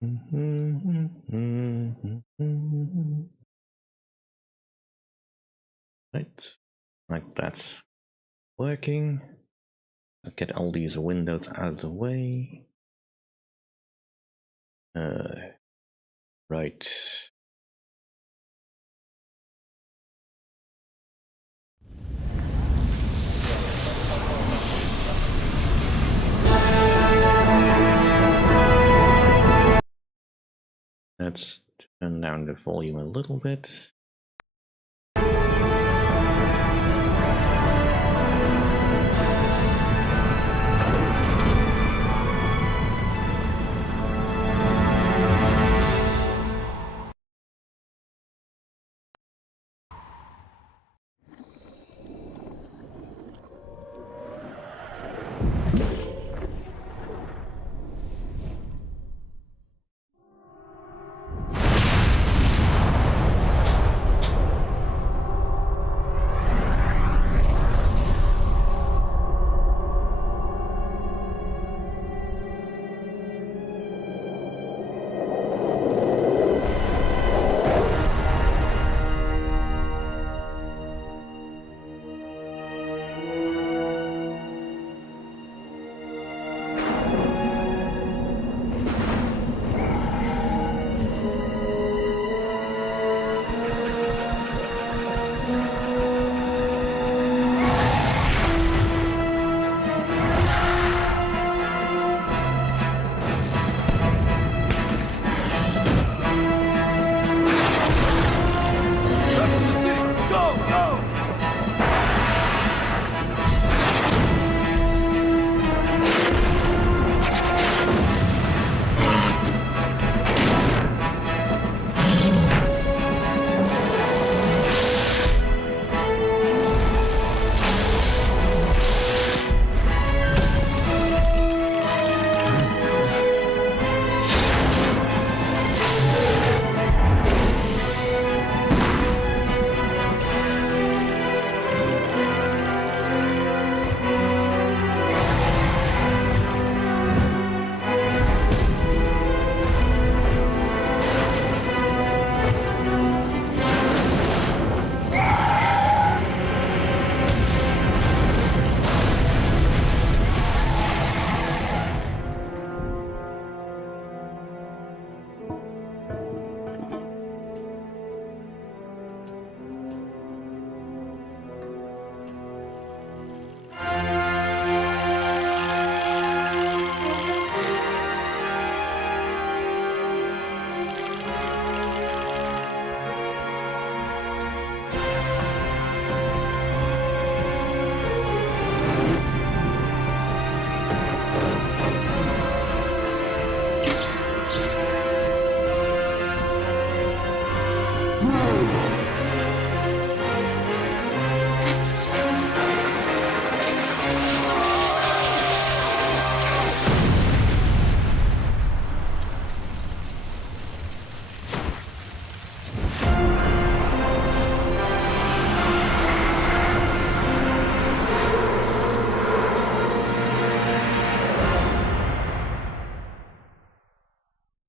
Right, like that's working. I'll get all these windows out of the way. Right. Let's turn down the volume a little bit.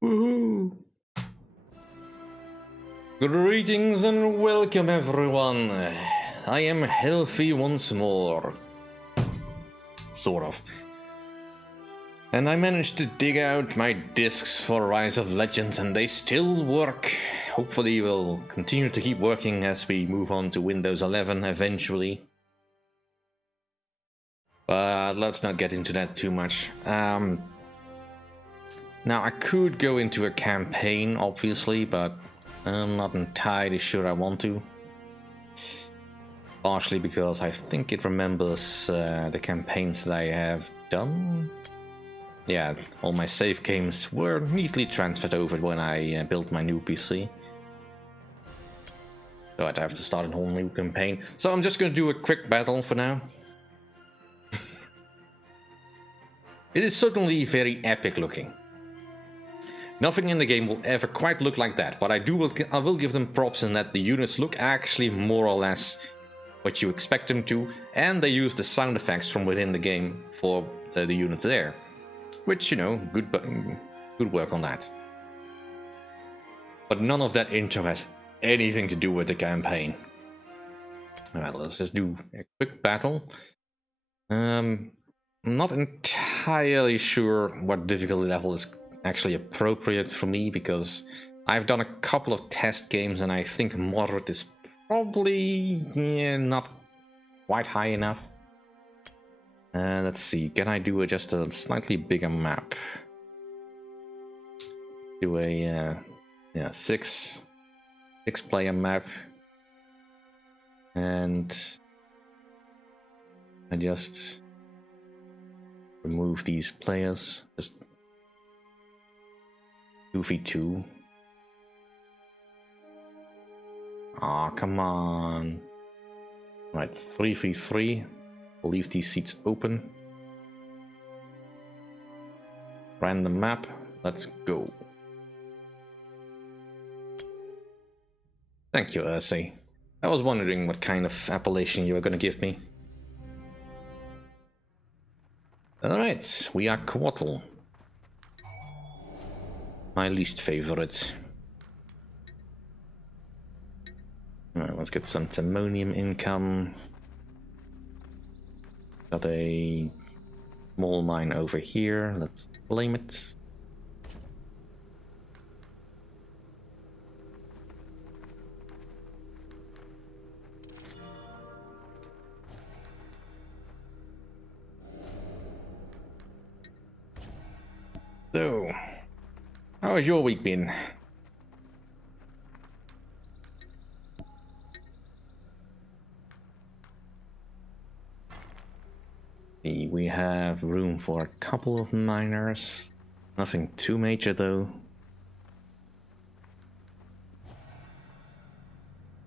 Woohoo! Greetings and welcome everyone. I am healthy once more. Sort of. And I managed to dig out my discs for Rise of Legends and they still work. Hopefully will continue to keep working as we move on to Windows 11 eventually. But let's not get into that too much. Now I could go into a campaign obviously, but I'm not entirely sure I want to. Partially because I think it remembers the campaigns that I have done. Yeah, all my save games were neatly transferred over when I built my new PC. So I'd have to start a whole new campaign. So I'm just going to do a quick battle for now. It is certainly very epic looking. Nothing in the game will ever quite look like that, but I will give them props in that the units look actually more or less what you expect them to, and they use the sound effects from within the game for the units there. Which, you know, good work on that. But none of that intro has anything to do with the campaign. Alright, let's just do a quick battle. I'm not entirely sure what difficulty level is actually appropriate for me, because I've done a couple of test games and I think moderate is probably not quite high enough. Let's see, can I do just a slightly bigger map? Do a six player map, and I just remove these players. Just 2v2. Aw, come on. Right, 3v3. We'll leave these seats open. Random map. Let's go. Thank you, Ursi. I was wondering what kind of appellation you were going to give me. Alright, we are Quattle. My least favorite. Alright, let's get some Timonium income. Got a small mine over here. Let's claim it. So, how has your week been? We have room for a couple of miners. Nothing too major though.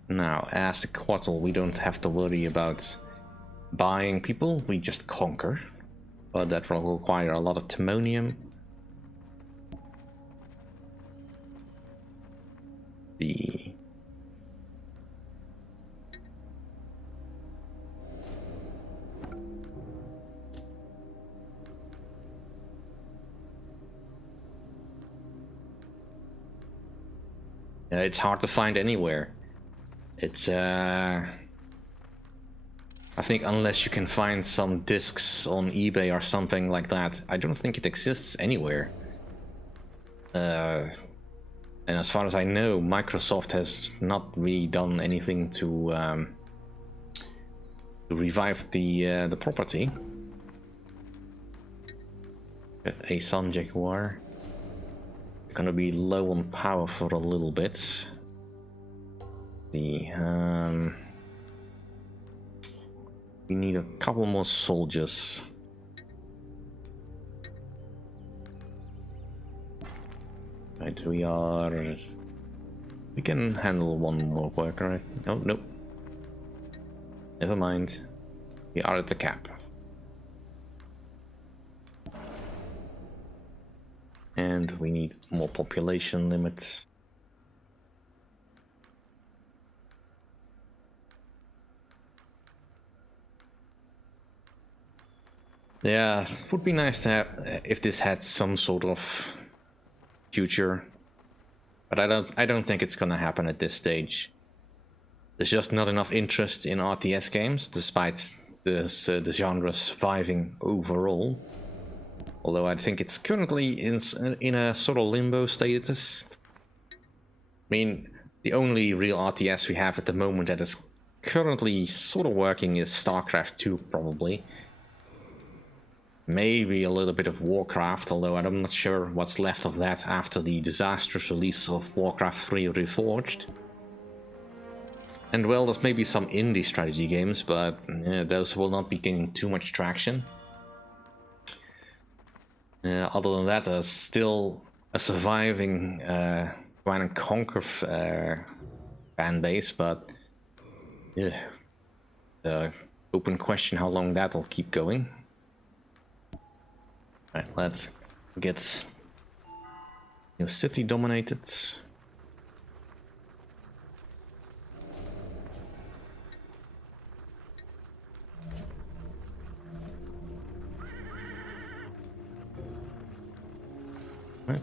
Now, as the Quattle, we don't have to worry about buying people, we just conquer. But that will require a lot of Timonium. It's hard to find anywhere. It's I think unless you can find some discs on eBay or something like that, I don't think it exists anywhere. And as far as I know, Microsoft has not really done anything to revive the property. Get a Sun Jaguar. We're gonna be low on power for a little bit. We need a couple more soldiers. Right, we can handle one more worker, right? Oh, nope. Never mind. We are at the cap. And we need more population limits. Yeah, it would be nice to have if this had some sort of future, but I don't think it's gonna happen at this stage. There's just not enough interest in RTS games, despite the genre surviving overall. Although I think it's currently in a sort of limbo status. I mean, the only real RTS we have at the moment that is currently sort of working is StarCraft 2, probably. Maybe a little bit of Warcraft, although I'm not sure what's left of that after the disastrous release of Warcraft 3 Reforged. And well, there's maybe some indie strategy games, but those will not be gaining too much traction. Other than that, there's still a surviving Command & Conquer fan base, but open question how long that'll keep going. Right, let's get New City dominated. Right.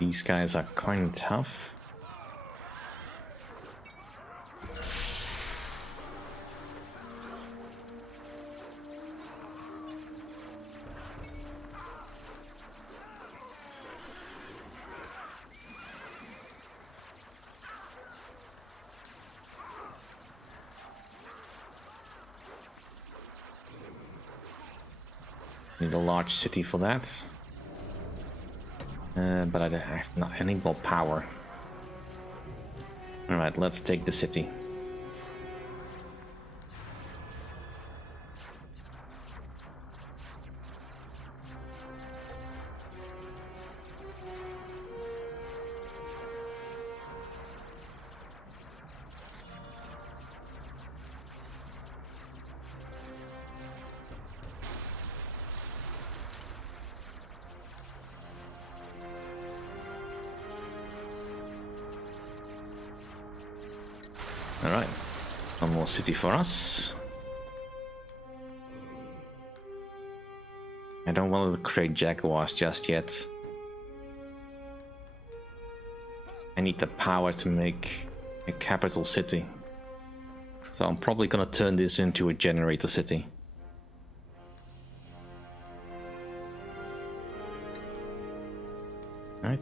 These guys are kind of tough. Need a large city for that. But I need more power. Alright, let's take the city. Alright, one more city for us. I don't want to create jaguars just yet. I need the power to make a capital city. So I'm probably gonna turn this into a generator city. Alright.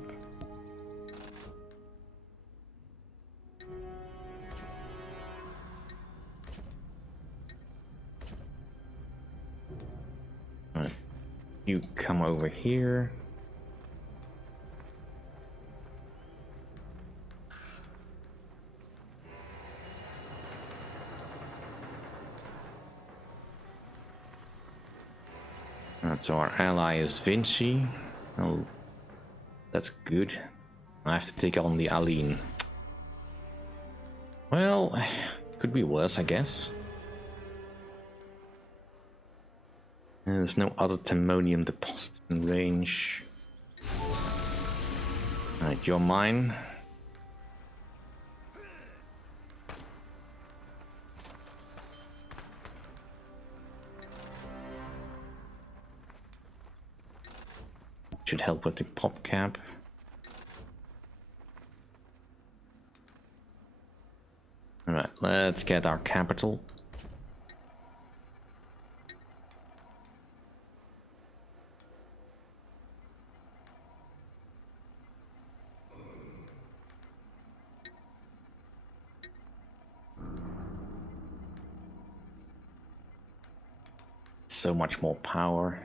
You come over here. So our ally is Vinci. Oh, that's good. I have to take on the Aline. Well, could be worse, I guess. There's no other Timonium deposits in range. Alright, you're mine. Should help with the pop cap. Alright, let's get our capital. So much more power.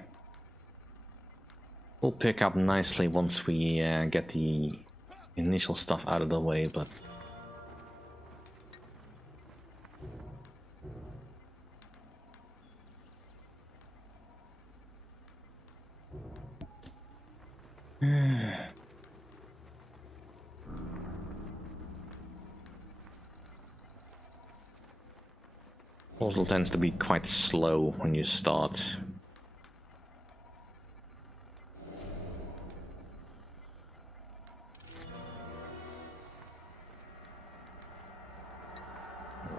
We'll pick up nicely once we get the initial stuff out of the way, but Portal tends to be quite slow when you start.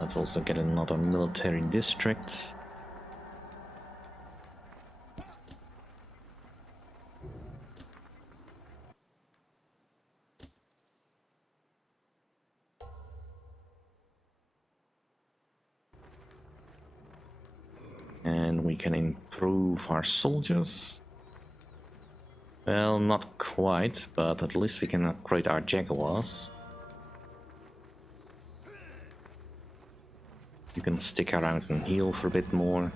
Let's also get another military district. And we can improve our soldiers. Well, not quite, but at least we can upgrade our jaguars. You can stick around and heal for a bit more.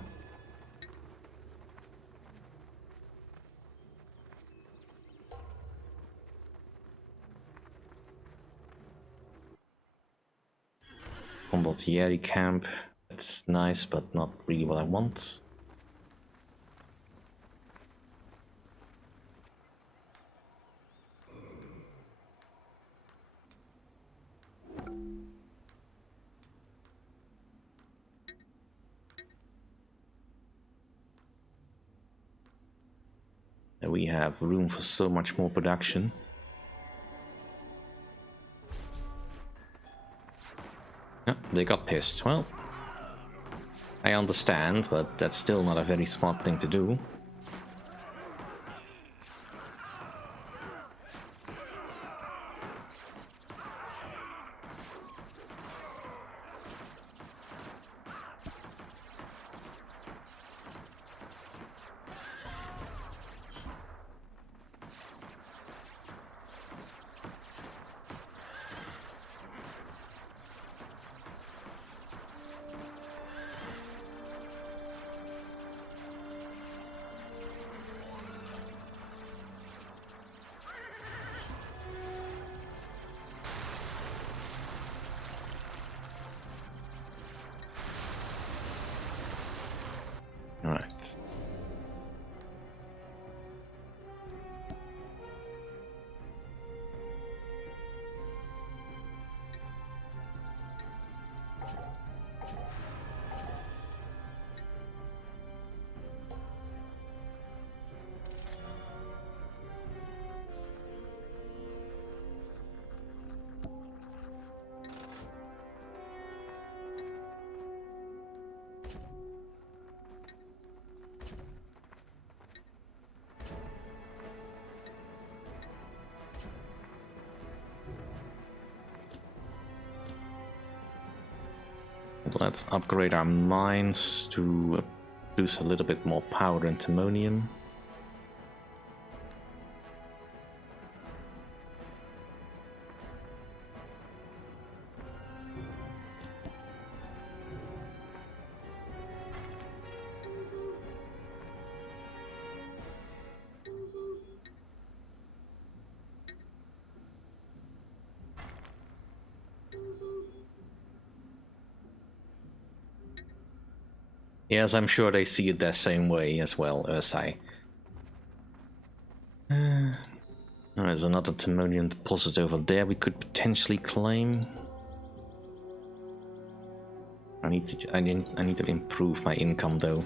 Condottieri camp. That's nice, but not really what I want. And we have room for so much more production. Yeah, they got pissed. Well, I understand, but that's still not a very smart thing to do. Alright. Let's upgrade our mines to produce a little bit more power and timonium. Yes, I'm sure they see it the same way as well as I. There's another timonium deposit over there we could potentially claim. I need to improve my income though.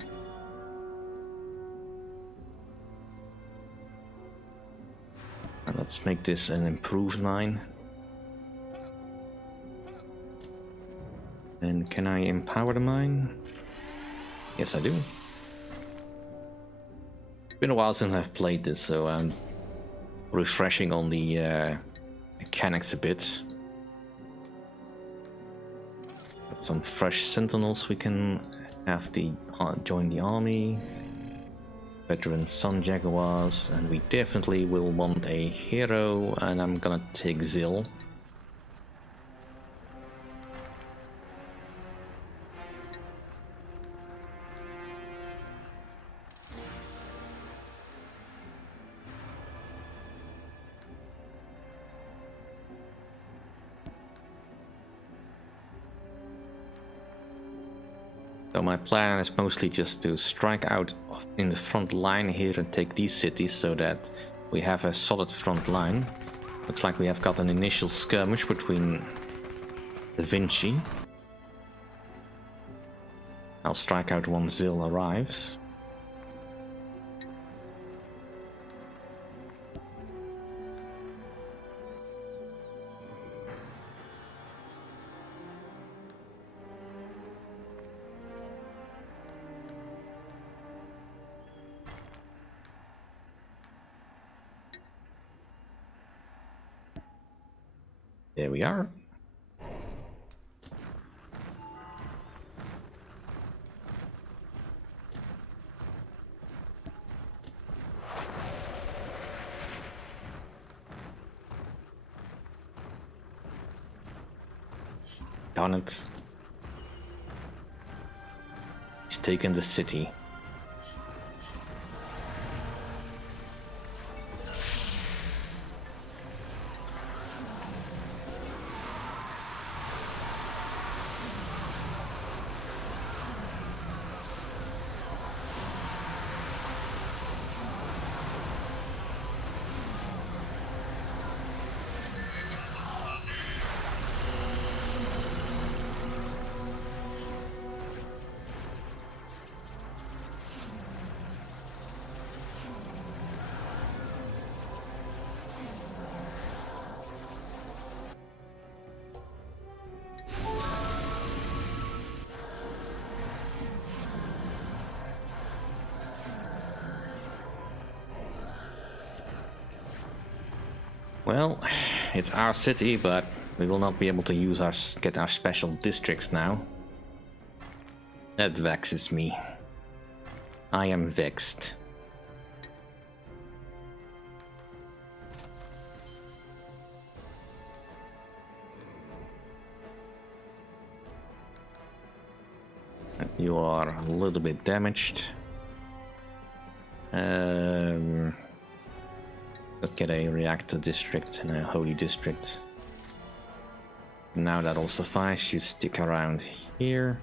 And let's make this an improved mine. And can I empower the mine? Yes, I do. It's been a while since I've played this, so I'm refreshing on the mechanics a bit. Got some fresh sentinels we can have join the army. Veteran Sun Jaguars, and we definitely will want a hero, and I'm gonna take Zil. So my plan is mostly just to strike out in the front line here and take these cities so that we have a solid front line. Looks like we have got an initial skirmish between Da Vinci. I'll strike out once Zil arrives. There we are. Darn it. He's taken the city. Well, it's our city, but we will not be able to use get our special districts now. That vexes me. I am vexed. You are a little bit damaged. Let's get a reactor district and a holy district. Now that'll suffice. You stick around here.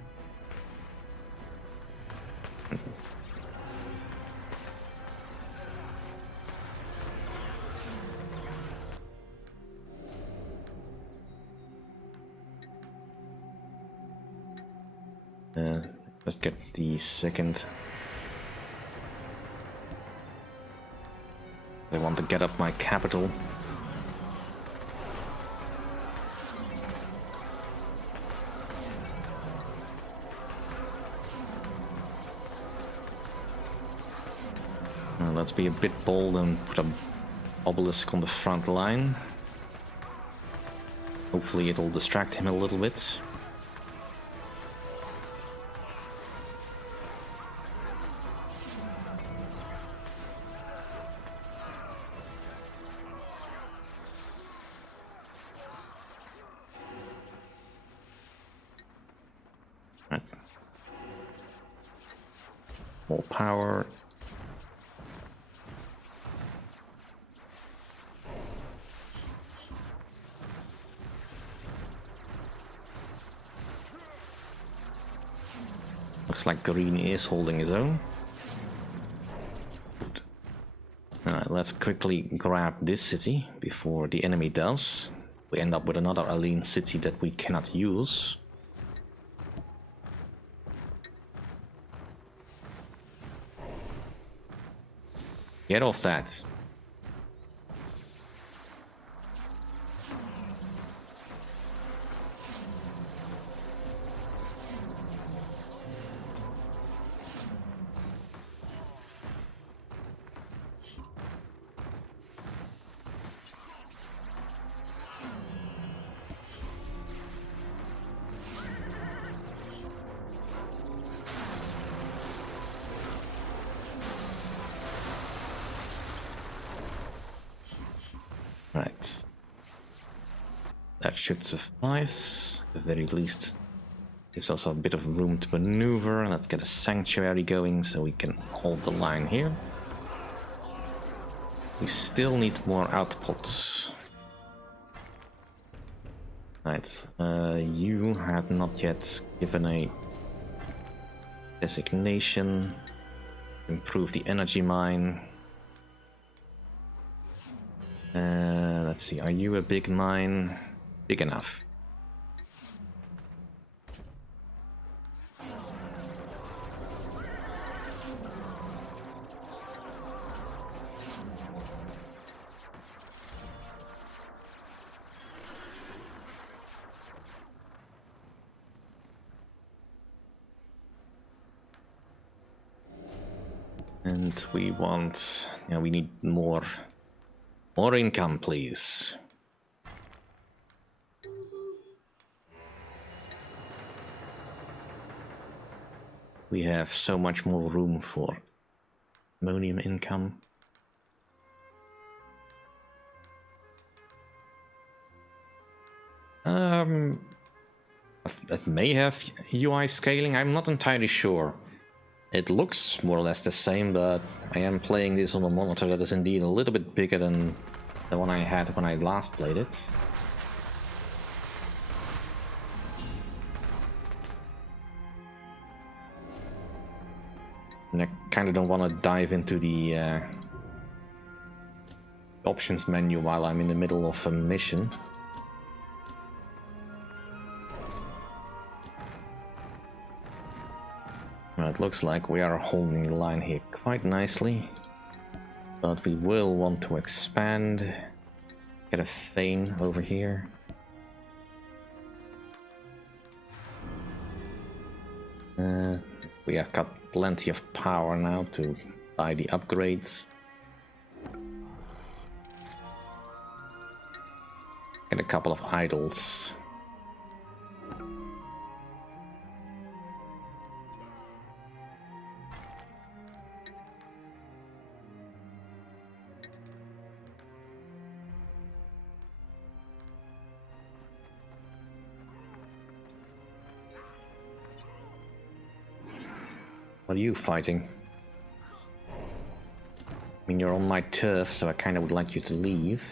Let's get the second. I want to get up my capital. Let's be a bit bold and put a obelisk on the front line. Hopefully it'll distract him a little bit. Right. More power. Looks like Green is holding his own. Alright, let's quickly grab this city before the enemy does. We end up with another Aline city that we cannot use. Get off that. Right. That should suffice. At the very least, gives us a bit of room to maneuver. Let's get a sanctuary going so we can hold the line here. We still need more outpots. Right. You have not yet given a designation. Improve the energy mine. Let's see, are you a big mine? Big enough. And we want, yeah, we need more income, please. We have so much more room for ammonium income. That may have UI scaling, I'm not entirely sure. It looks more or less the same, but I am playing this on a monitor that is indeed a little bit bigger than the one I had when I last played it. And I kind of don't want to dive into the options menu while I'm in the middle of a mission. It looks like we are holding the line here quite nicely, but we will want to expand, get a Thane over here. We have got plenty of power now to buy the upgrades. Get a couple of idols. What are you fighting? I mean, you're on my turf, so I kind of would like you to leave.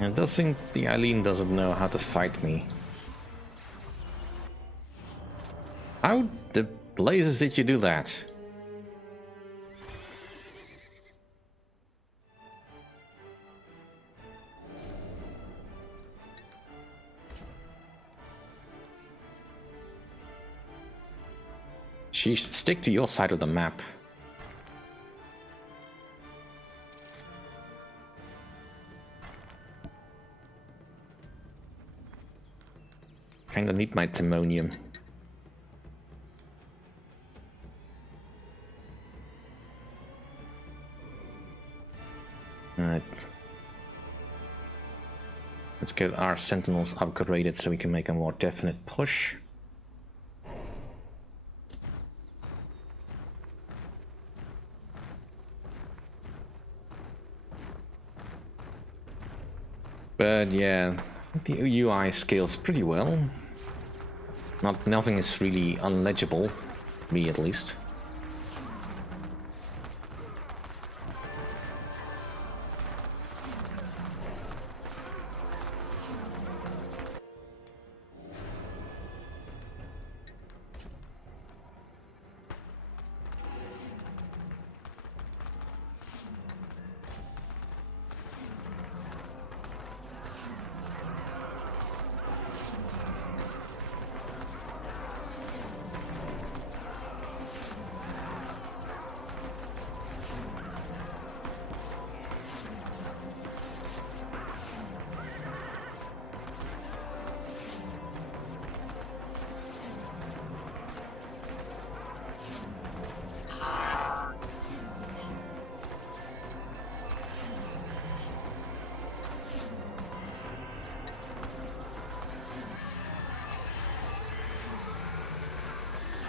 It does seem the Eileen doesn't know how to fight me. How the blazes did you do that? She should stick to your side of the map. Kinda need my Timonium. Let's get our sentinels upgraded so we can make a more definite push. But yeah, I think the UI scales pretty well. Nothing is really unlegible, me at least.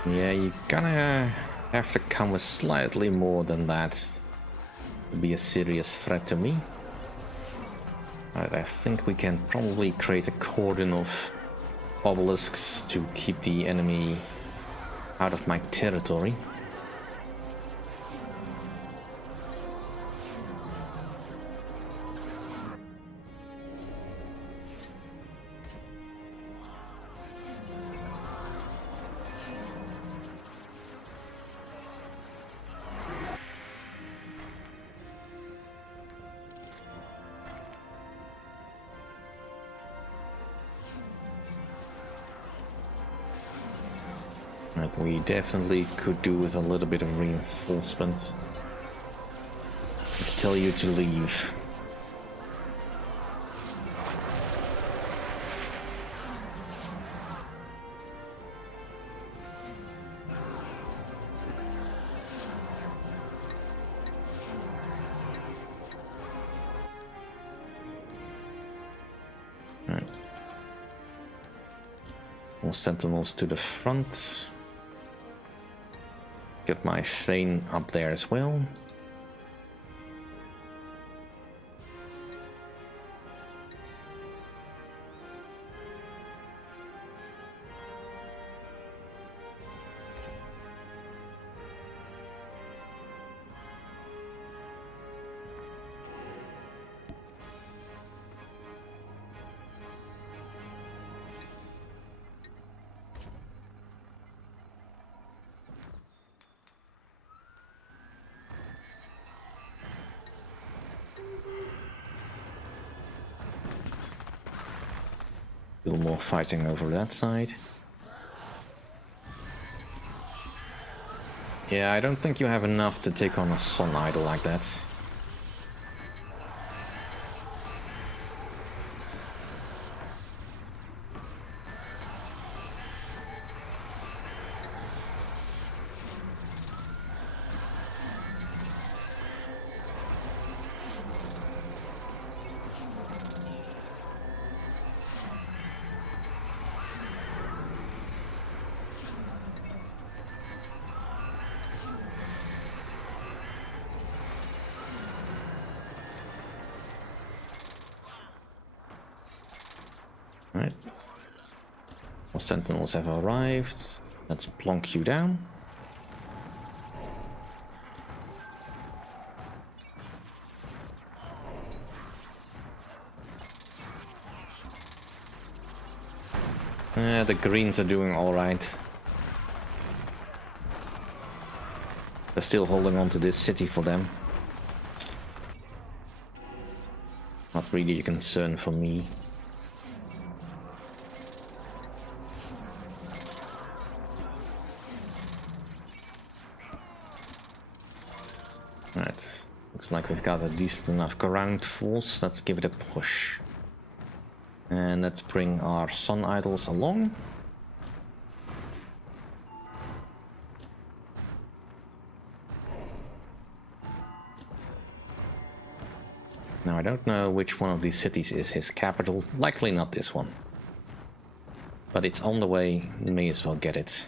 Yeah, you're gonna have to come with slightly more than that to be a serious threat to me. I think we can probably create a cordon of obelisks to keep the enemy out of my territory. But we definitely could do with a little bit of reinforcements. Let's tell you to leave. Right. More sentinels to the front. Get my Thane up there as well. A little more fighting over that side. Yeah, I don't think you have enough to take on a Sun Idol like that. Right. More sentinels have arrived. Let's plonk you down. The Greens are doing alright. They're still holding on to this city for them. Not really a concern for me. Right, looks like we've got a decent enough ground force. Let's give it a push. And let's bring our sun idols along. Now I don't know which one of these cities is his capital. Likely not this one. But it's on the way, we may as well get it.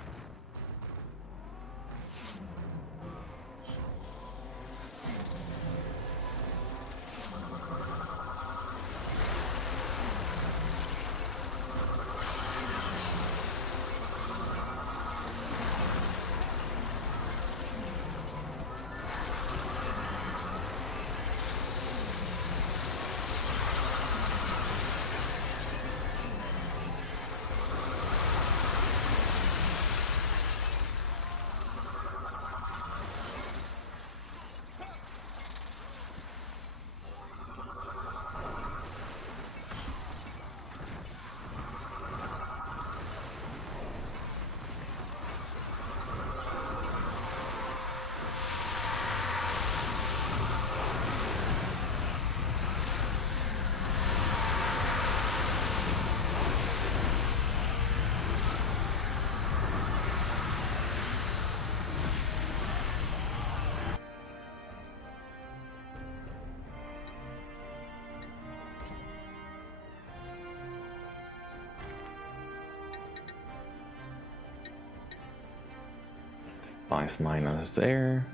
Five miners there.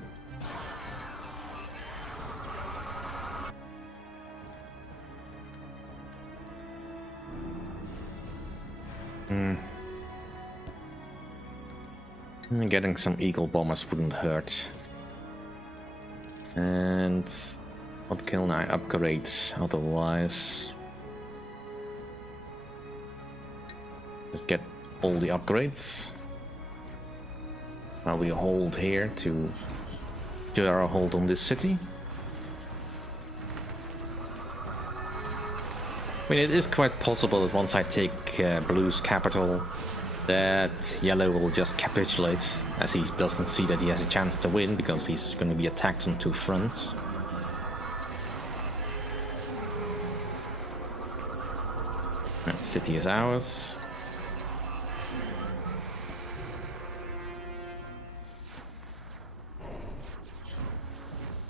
Getting some eagle bombers wouldn't hurt. And what can I upgrade otherwise? Let's get all the upgrades. While we hold here to do our hold on this city. I mean, it is quite possible that once I take Blue's capital, that Yellow will just capitulate, as he doesn't see that he has a chance to win, because he's going to be attacked on two fronts. That city is ours.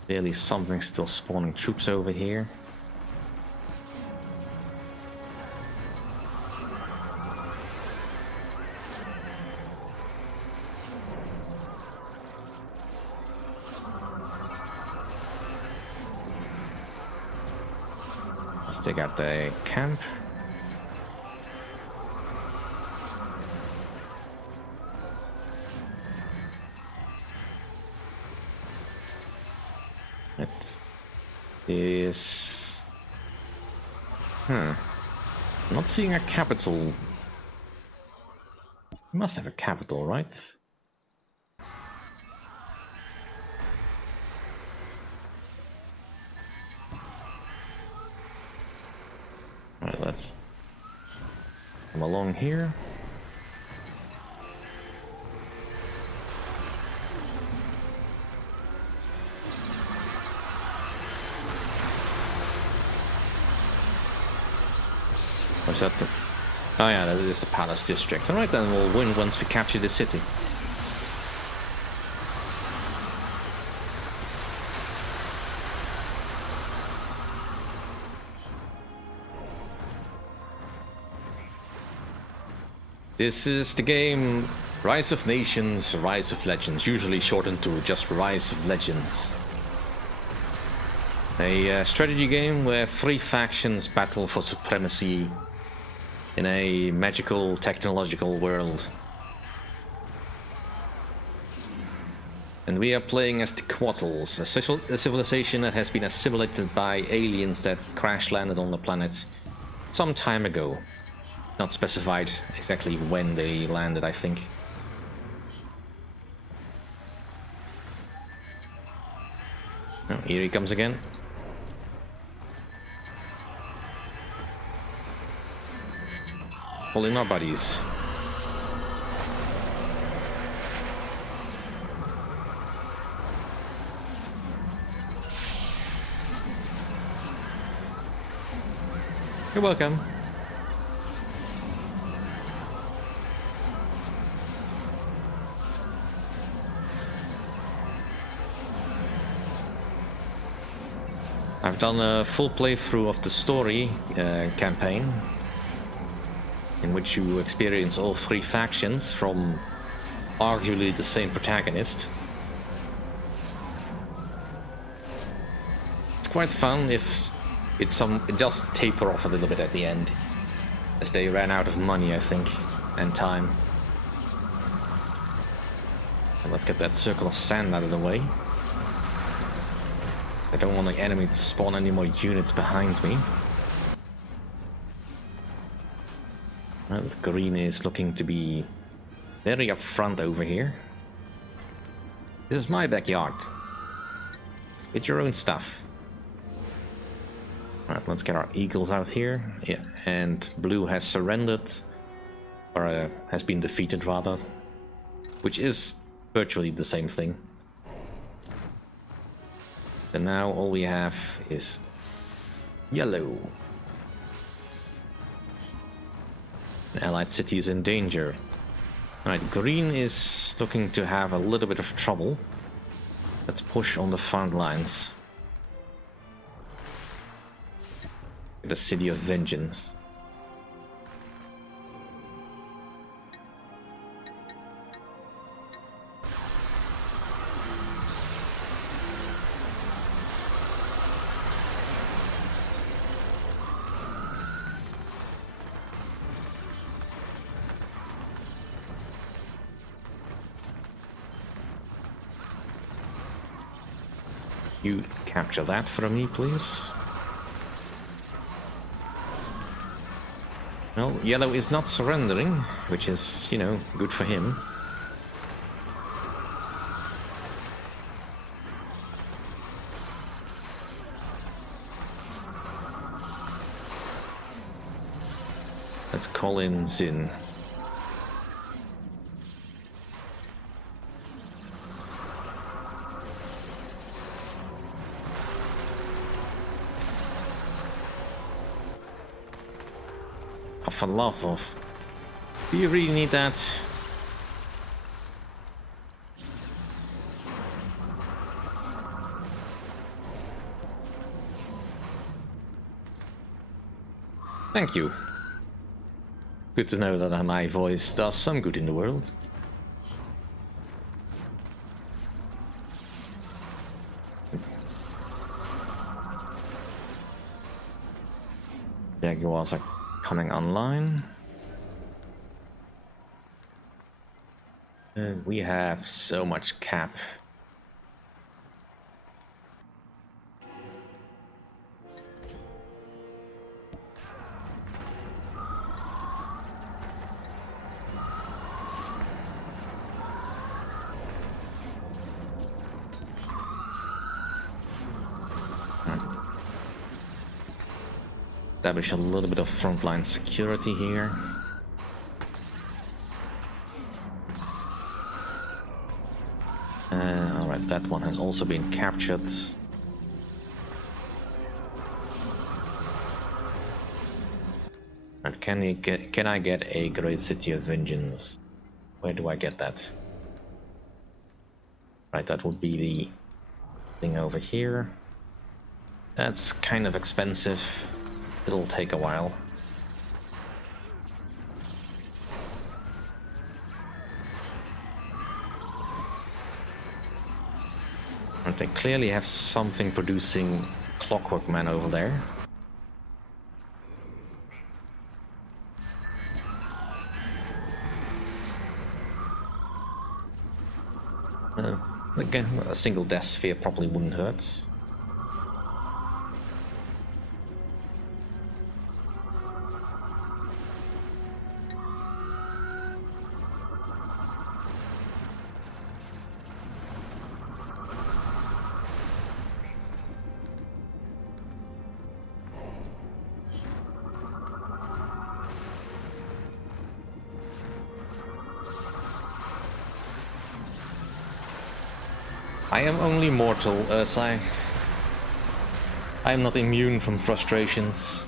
Clearly something's still spawning troops over here. Let's take out the camp. It is... Not seeing a capital. You must have a capital, right? Alright, let's come along here. What's that? Oh yeah, that is the Palace District. Alright then, we'll win once we capture the city. This is the game Rise of Nations, Rise of Legends, usually shortened to just Rise of Legends. A strategy game where three factions battle for supremacy in a magical, technological world. And we are playing as the Quattles, a civilization that has been assimilated by aliens that crash landed on the planet some time ago. Not specified exactly when they landed, I think. Oh, here he comes again. Pulling our buddies. You're welcome. I've done a full playthrough of the story campaign, in which you experience all three factions from arguably the same protagonist. It's quite fun if it does taper off a little bit at the end, as they ran out of money, I think, and time. And let's get that circle of sand out of the way. I don't want the enemy to spawn any more units behind me. Well, the green is looking to be very upfront over here. This is my backyard. Get your own stuff. Alright, let's get our eagles out here. Yeah, and blue has surrendered, or has been defeated rather, which is virtually the same thing. And now all we have is yellow. The allied city is in danger. Alright, green is looking to have a little bit of trouble. Let's push on the front lines. The City of Vengeance. You capture that for me, please. Well, yellow is not surrendering, which is, you know, good for him. Let's call in Zin. For love of. Do you really need that? Thank you. Good to know that my voice does some good in the world. Jaguars are coming online. And we have so much cap. Establish a little bit of frontline security here. Alright, that one has also been captured. And can I get a Great City of Vengeance? Where do I get that? Right, that would be the thing over here. That's kind of expensive. It'll take a while. And they clearly have something producing Clockwork Man over there. Again, a single death sphere probably wouldn't hurt. I am only mortal, Ursai. I am not immune from frustrations.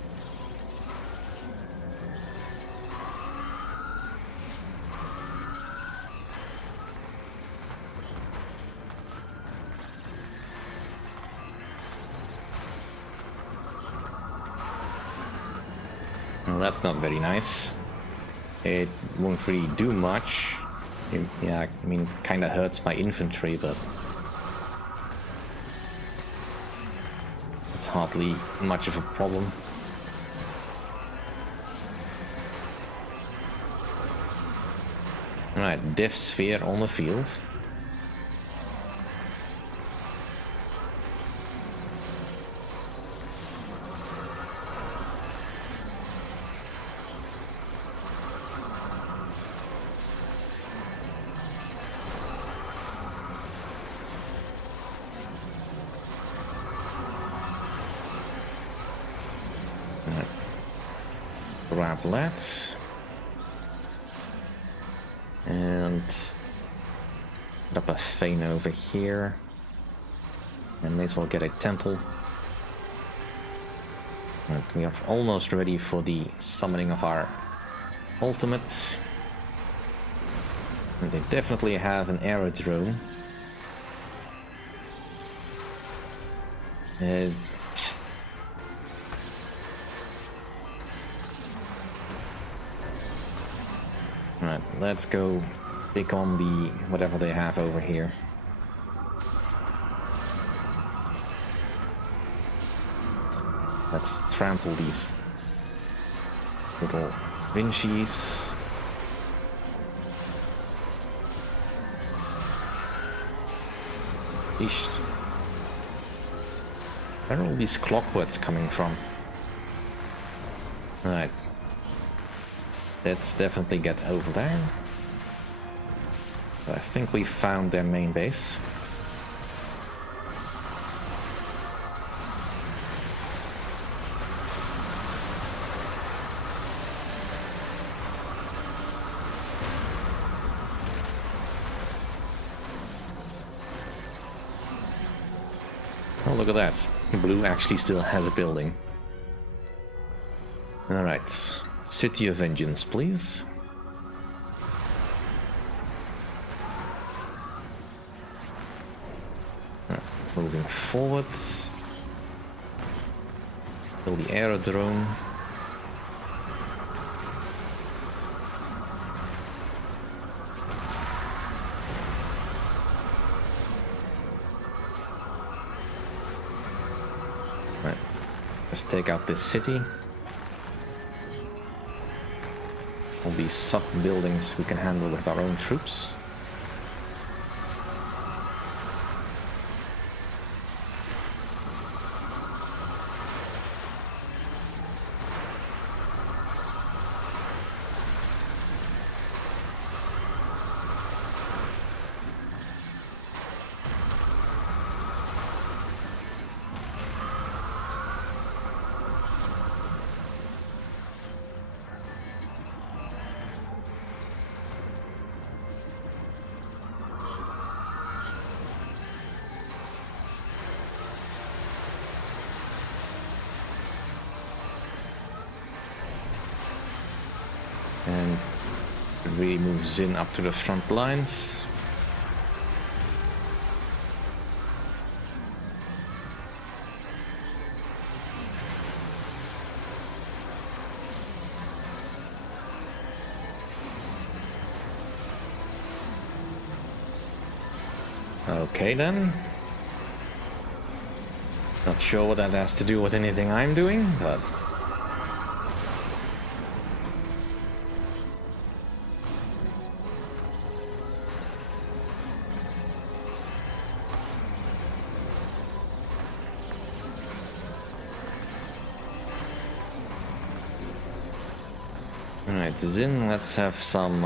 Well, that's not very nice. It won't really do much. Yeah, I mean, it kinda hurts my infantry, but it's hardly much of a problem. Alright, Death Sphere on the field. Grab that. And put up a Thane over here. And may as well get a temple. And we are almost ready for the summoning of our ultimate. And they definitely have an aerodrome. Right, let's go take on the whatever they have over here. Let's trample these little Vinci's. Eesh. Where are all these clockworks coming from? Alright. Let's definitely get over there. I think we found their main base. Oh, look at that. Blue actually still has a building. Alright. City of Vengeance, please. Moving forwards. Build the aerodrome. Right. Let's take out this city. All these sub-buildings we can handle with our own troops. And it really moves in up to the front lines. Okay then. Not sure what that has to do with anything I'm doing, but... Alright, Zin, let's have some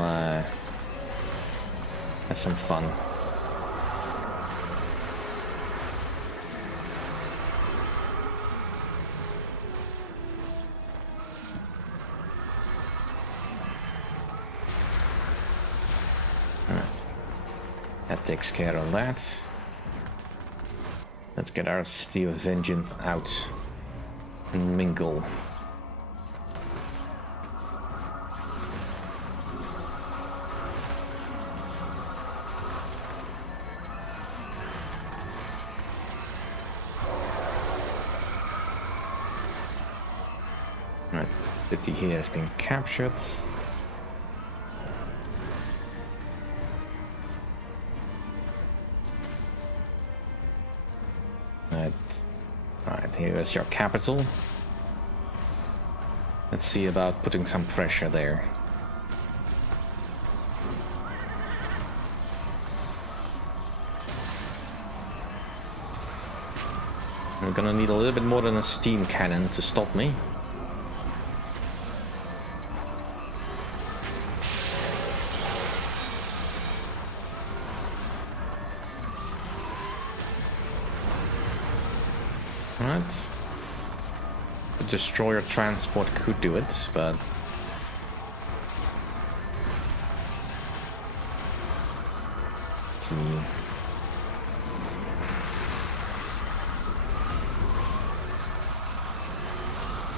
fun. Alright. That takes care of that. Let's get our City of Vengeance out and mingle. Right, the city here has been captured. Right, here is your capital. Let's see about putting some pressure there. I'm gonna need a little bit more than a steam cannon to stop me. Right. The destroyer transport could do it, but let's see.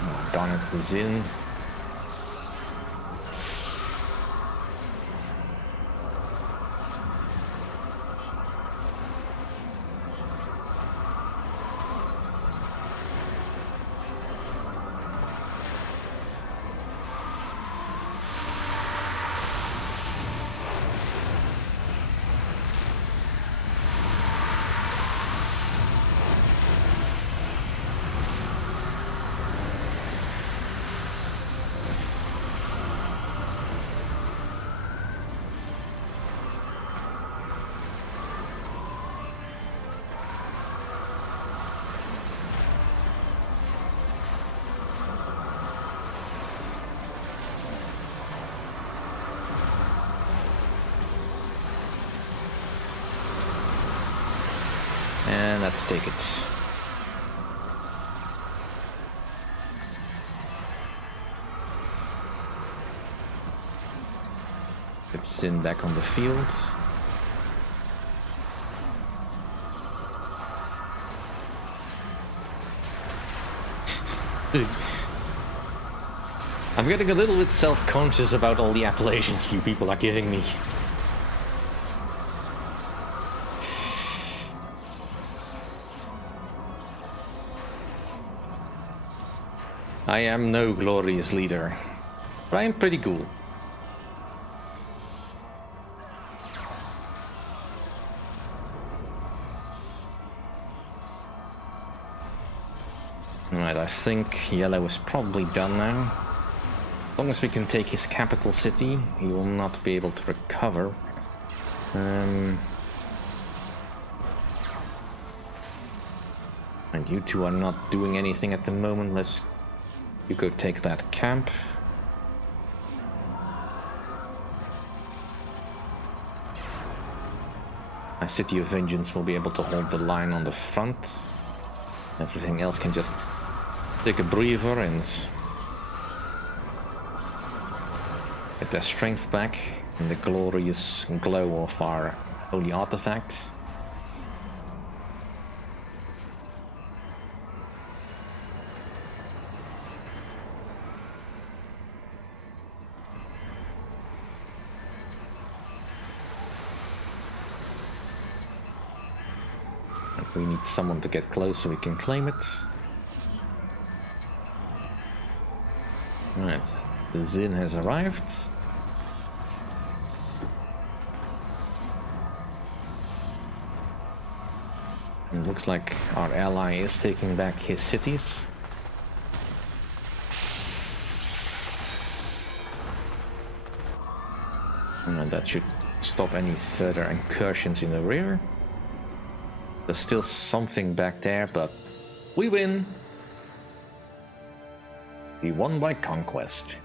Oh, darn it, the Zin. And let's take it. Get Sin back on the field. I'm getting a little bit self-conscious about all the appellations you people are giving me. I am no glorious leader, but I am pretty cool. Right, I think yellow is probably done now. As long as we can take his capital city, he will not be able to recover. And you two are not doing anything at the moment. Let's you go take that camp. A City of Vengeance will be able to hold the line on the front. Everything else can just take a breather and get their strength back in the glorious glow of our holy artifact. We need someone to get close so we can claim it. Right, the Zin has arrived. It looks like our ally is taking back his cities. And that should stop any further incursions in the rear. There's still something back there, but we win. We won by conquest.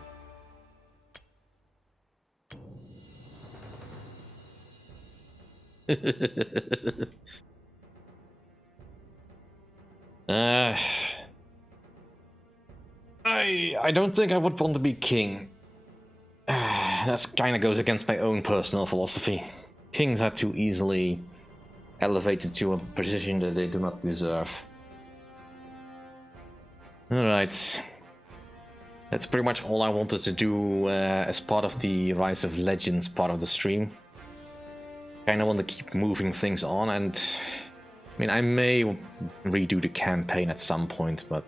I don't think I would want to be king. That kind of goes against my own personal philosophy. Kings are too easily elevated to a position that they do not deserve. Alright. That's pretty much all I wanted to do as part of the Rise of Legends part of the stream. Kinda want to keep moving things on, and I mean, I may redo the campaign at some point, but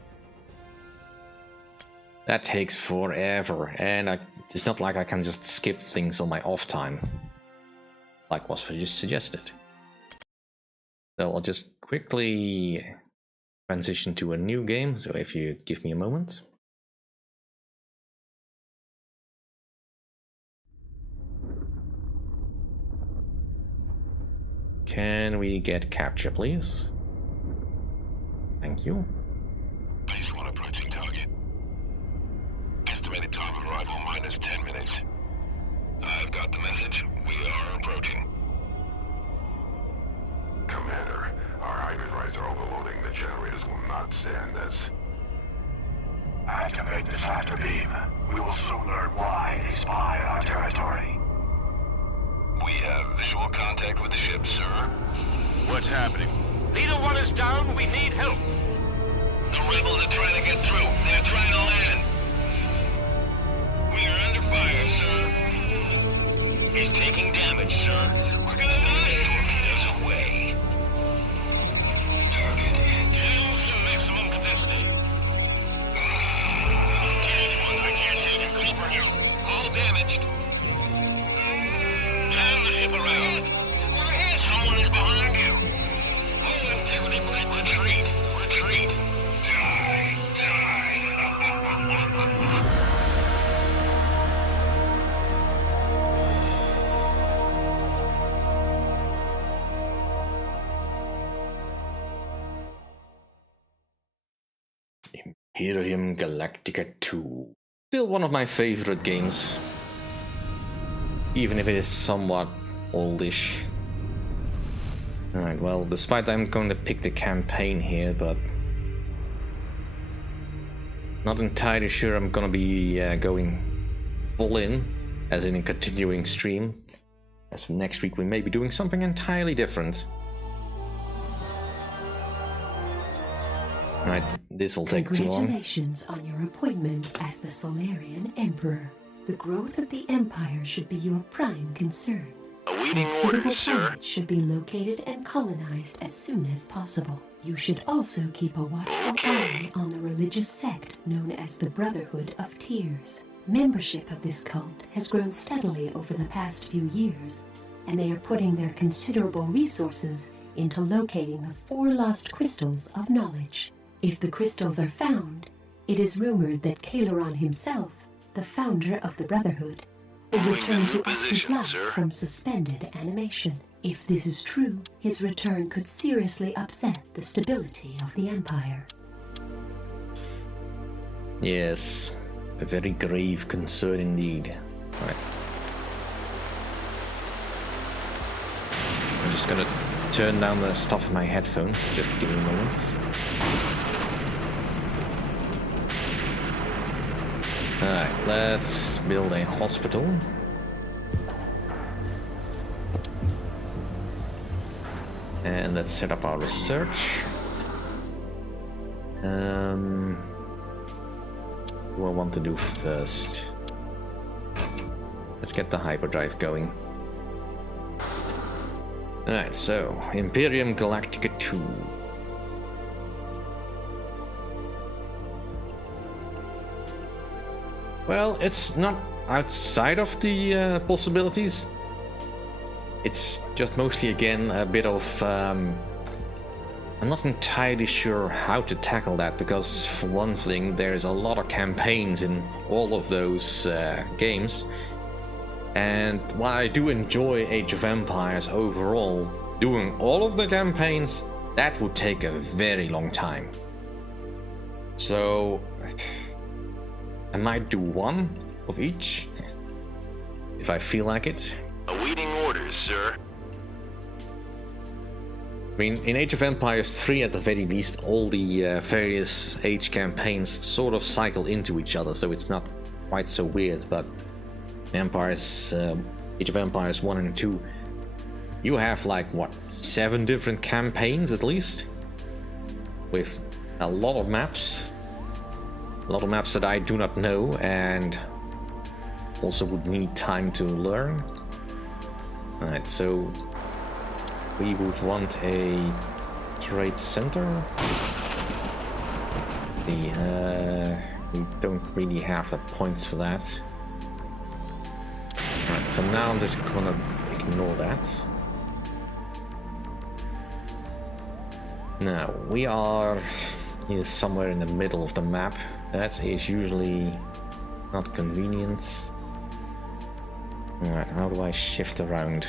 that takes forever, and it's not like I can just skip things on my off time, like was just suggested. So I'll just quickly transition to a new game, so if you give me a moment. Can we get capture, please? Thank you. Base 1 approaching target. Estimated time of arrival minus 10 minutes. I've got the message. We are approaching. Commander, our hyperdrives are overloading. The generators will not stand this. Activate the tractor beam. We will soon learn why they spy on our territory. We have visual contact with the ship, sir. What's happening? Leader 1 is down. We need help. The rebels are trying to get through. They're trying to land. We are under fire, sir. He's taking damage, sir. We're gonna die. Torpedoes away. Target. Choose some maximum capacity. Cage 1, I can't see you. Cover him. All damaged. Turn the ship around. We're hit. Someone is behind you. Hull integrity plate. Retreat. Retreat. Die. Die. Imperium Galactica 2. Still one of my favorite games, even if it is somewhat oldish. Alright, well, despite I'm going to pick the campaign here, but not entirely sure I'm gonna be going full in, as in a continuing stream. As for next week we may be doing something entirely different. Right, this will take too long. Congratulations on your appointment as the Solarian Emperor. The growth of the Empire should be your prime concern. Awaiting Suitable orders, sir. planets should be located and colonized as soon as possible. You should also keep a watchful eye on the religious sect known as the Brotherhood of Tears. Membership of this cult has grown steadily over the past few years, and they are putting their considerable resources into locating the 4 lost crystals of knowledge. If the crystals are found, it is rumored that Kaileron himself, the founder of the Brotherhood, will Moving return to new to active position, life sir. from suspended animation. If this is true, his return could seriously upset the stability of the Empire. Yes, a very grave concern indeed. Right. I'm just gonna turn down the stuff in my headphones, just give me a moment. Alright, let's build a hospital. And let's set up our research. What do I want to do first? Let's get the hyperdrive going. Alright, so Imperium Galactica 2. Well, it's not outside of the possibilities. It's just mostly, again, a bit of... I'm not entirely sure how to tackle that, because for one thing, there's a lot of campaigns in all of those games. And while I do enjoy Age of Empires overall, doing all of the campaigns, that would take a very long time. So... I might do one of each, if I feel like it. Awaiting orders, sir. I mean, in Age of Empires 3 at the very least, all the various Age campaigns sort of cycle into each other, so it's not quite so weird, but Age of Empires 1 and 2, you have like, what, 7 different campaigns at least? With a lot of maps. A lot of maps that I do not know and also would need time to learn. Alright, so we would want a trade center. We don't really have the points for that. Right, for now I'm just gonna ignore that. Now, we are here somewhere in the middle of the map. That is usually not convenient. Alright, how do I shift around?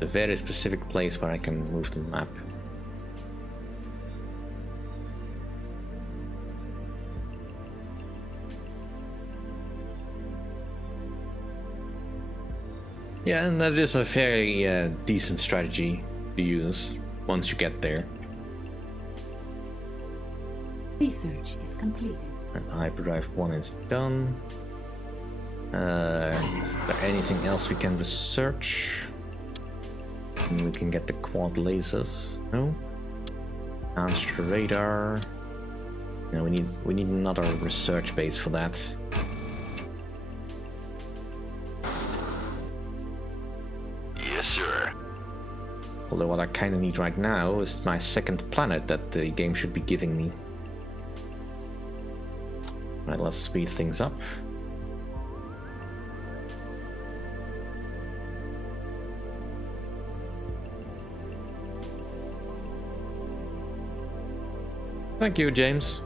A very specific place where I can move the map. Yeah, and that is a very decent strategy to use once you get there. Research is completed. And Hyperdrive 1 is done. Is there anything else we can research? We can get the quad lasers. No. Enhanced radar. No, we need another research base for that. Yes, sir. Although what I kind of need right now is my second planet that the game should be giving me. Right, let's speed things up. Thank you, James.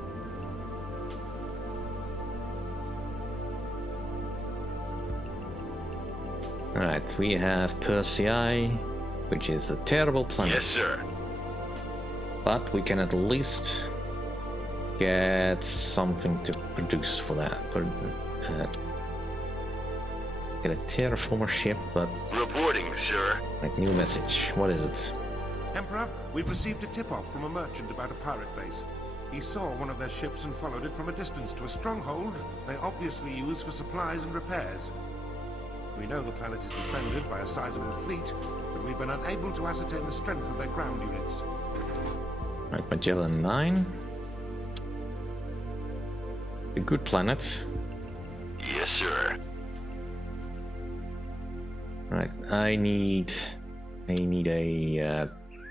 Alright, we have Persei, which is a terrible planet. Yes, sir. But we can at least get something to produce for that. Get a terraformer ship, but... Reporting, sir. Like, new message. What is it? Emperor, we've received a tip-off from a merchant about a pirate base. He saw one of their ships and followed it from a distance to a stronghold they obviously use for supplies and repairs. We know the planet is defended by a sizable fleet, but we've been unable to ascertain the strength of their ground units. Right, Magellan 9. A good planet. Yes, sir. Right, I need a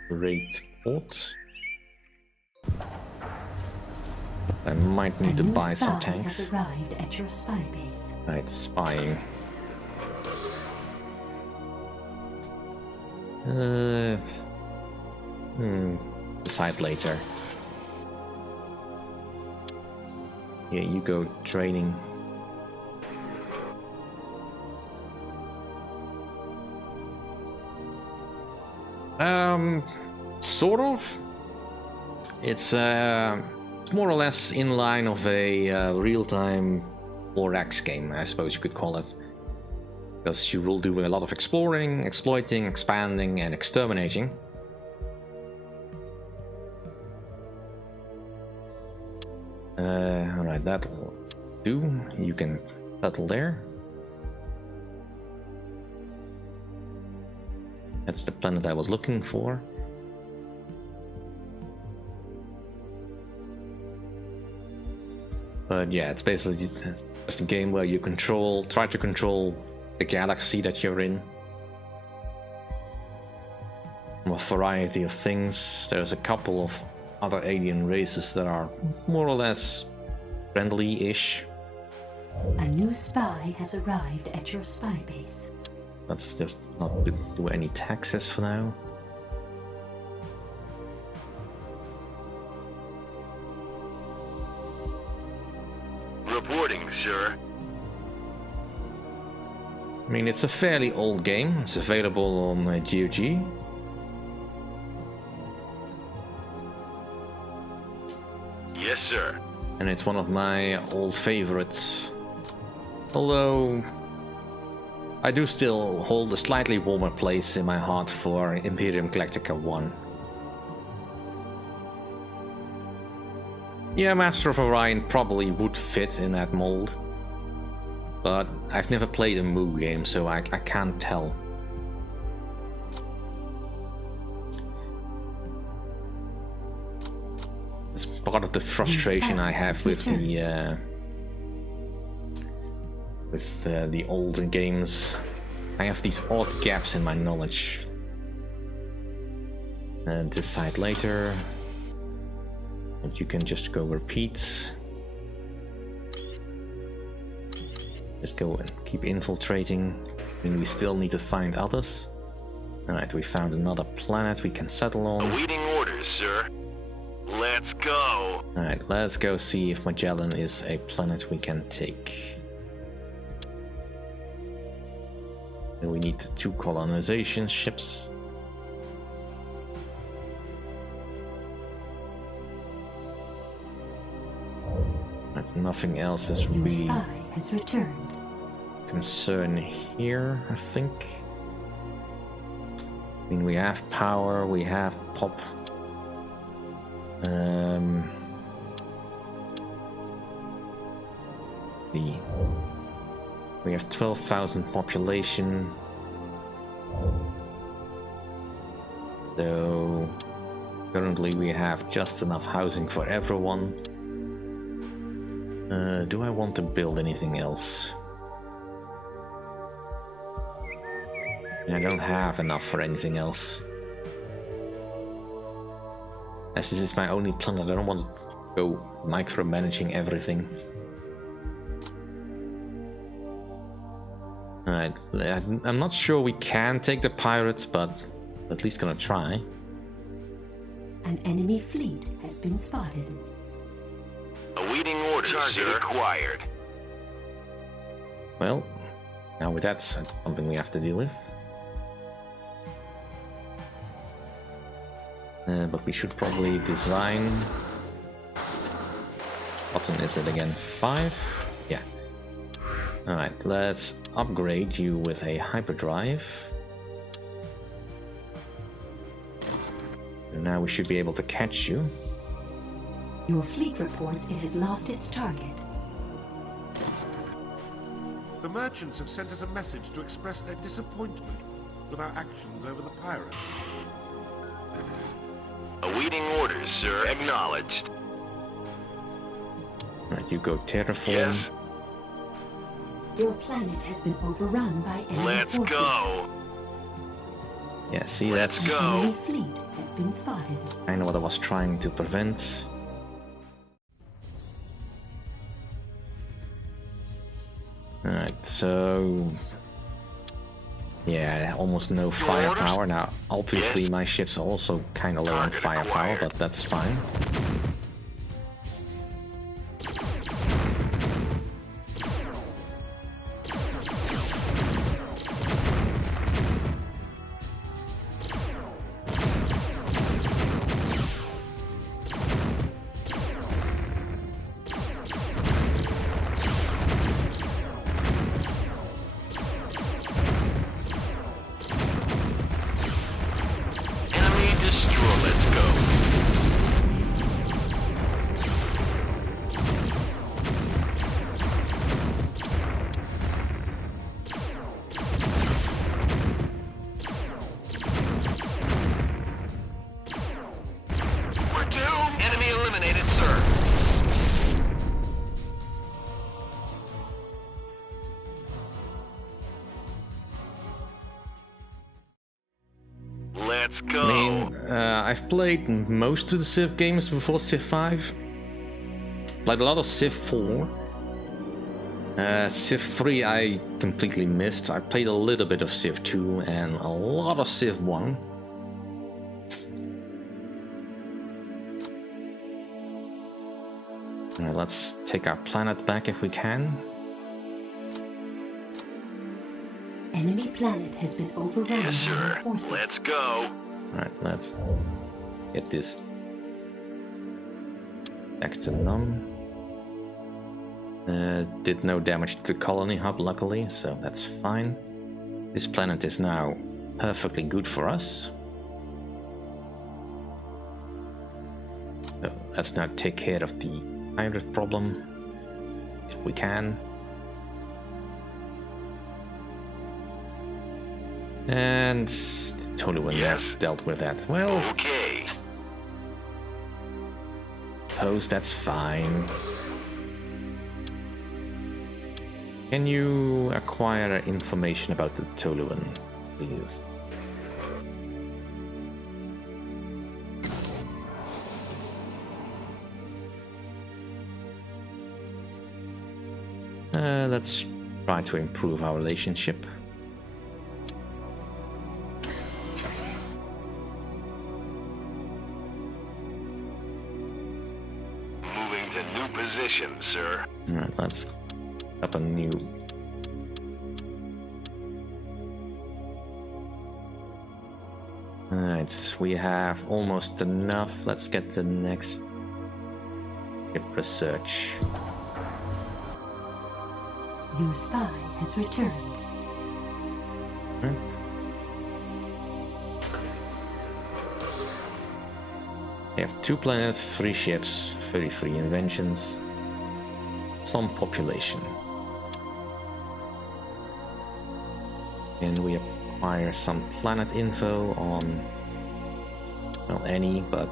great port. I might need to buy some tanks. Has arrived at your spy base. Right, spying. Decide later. Yeah, you go training. Sort of. It's more or less in line of a real-time 4X game, I suppose you could call it. Because you will do a lot of exploring, exploiting, expanding, and exterminating. Alright, that'll do. You can settle there. That's the planet I was looking for. But yeah, it's basically just a game where you try to control the galaxy that you're in. A variety of things. There's a couple of other alien races that are more or less friendly-ish. A new spy has arrived at your spy base. Let's just not do any taxes for now. Reporting, sir. I mean, it's a fairly old game. It's available on GOG. Yes, sir. And it's one of my old favorites. Although I do still hold a slightly warmer place in my heart for Imperium Galactica 1. Yeah, Master of Orion probably would fit in that mold. But I've never played a Mu game, so I can't tell. It's part of the frustration I have with the older games. I have these odd gaps in my knowledge. And decide later. And you can just go repeat. Just go and keep infiltrating. I mean, we still need to find others. Alright, we found another planet we can settle on. Awaiting orders, sir. Let's go. Alright, let's go see if Magellan is a planet we can take. And we need 2 colonization ships. Right, nothing else is Your really spy has returned. concern here, I think. I mean, we have power, we have pop. We have 12,000 population. So currently we have just enough housing for everyone. Do I want to build anything else? I don't have enough for anything else. As this is my only planet, I don't want to go micromanaging everything. Alright, I'm not sure we can take the pirates, but at least gonna try. An enemy fleet has been spotted. Awaiting orders, Target sir. acquired. Well, now that's something we have to deal with. But we should probably design... What button is it again? 5? Yeah. Alright, let's upgrade you with a hyperdrive. And now we should be able to catch you. Your fleet reports it has lost its target. The merchants have sent us a message to express their disappointment with our actions over the pirates. Awaiting orders, sir. Acknowledged. Right, you go terraform. Yes. Your planet has been overrun by enemy Let's forces. go. Yeah, see, Let's that's go. Enemy fleet has been spotted. kind of what I was trying to prevent. Alright, so... yeah, almost no firepower. Now, obviously Yes. my ships are also kind of low on Target firepower, acquired. but that's fine. Enemy destroy. Let's go. We're doomed. Enemy eliminated, sir. Let's go. I mean, I've played most of the Civ games before Civ 5. Played a lot of Civ 4. Civ 3 I completely missed. I played a little bit of Civ 2 and a lot of Civ 1. Alright, let's take our planet back if we can. Enemy planet has been overrun Yes, by enemy sir. forces. Let's go. Alright, let's get this back to none. Did no damage to the colony hub, luckily, so that's fine. This planet is now perfectly good for us. So let's now take care of the pirate problem, if we can. And totally Yes. dealt with that. Well, Okay. suppose that's fine. Can you acquire information about the Toluan, please? Let's try to improve our relationship. Moving to new position, sir. Alright, let's up a new. Alright, we have almost enough. Let's get the next ship research. Your spy has returned. We have 2 planets, 3 ships, 33 inventions, some population. And we acquire some planet info on, well, any, but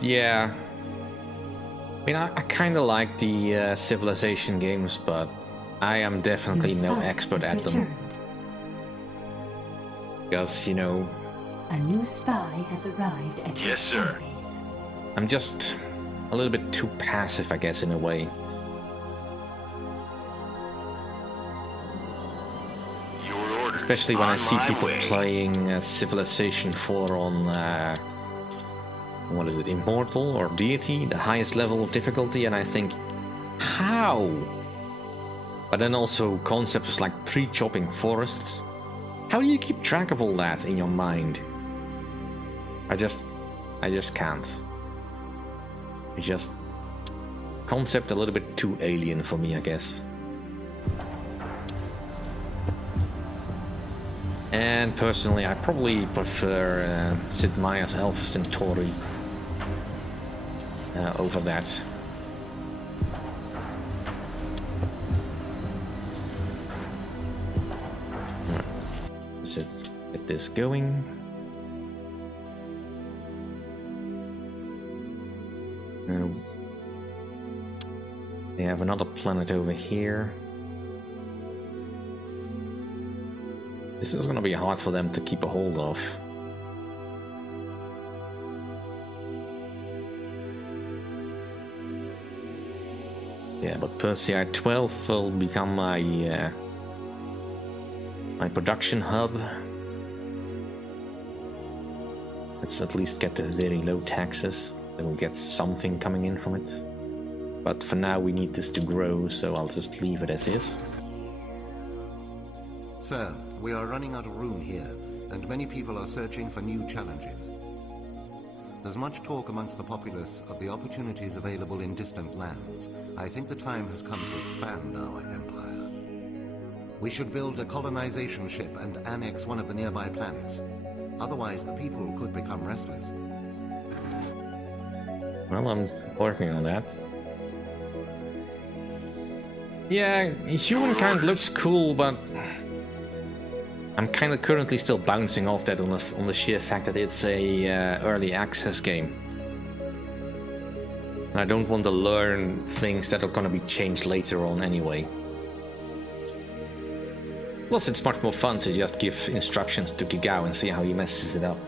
yeah. I mean, I kind of like the Civilization games, but I am definitely Your no spy expert has at them. returned. Because, you know, A new spy has arrived at your Yes, sir. spy base. I'm just a little bit too passive, I guess, in a way. Your orders. Especially when I On see my people way. playing Civilization 4 on, what is it, Immortal or Deity, the highest level of difficulty, and I think, how? But then also concepts like pre-chopping forests. How do you keep track of all that in your mind? I just can't. It's just concept a little bit too alien for me, I guess. And personally, I probably prefer Sid Meier's Alpha Centauri over that. Right. Let's just get this going. They have another planet over here. This is gonna be hard for them to keep a hold of. Yeah, but Persei 12 will become my my production hub. Let's at least get the very low taxes, then we'll get something coming in from it. But for now we need this to grow, so I'll just leave it as is. Sir, we are running out of room here, and many people are searching for new challenges. There's much talk amongst the populace of the opportunities available in distant lands. I think the time has come to expand our empire. We should build a colonization ship and annex one of the nearby planets. Otherwise, the people could become restless. Well, I'm working on that. Yeah, humankind looks cool, but I'm kind of currently still bouncing off that on the sheer fact that it's a early access game. I don't want to learn things that are going to be changed later on anyway. Plus, it's much more fun to just give instructions to Gigao and see how he messes it up.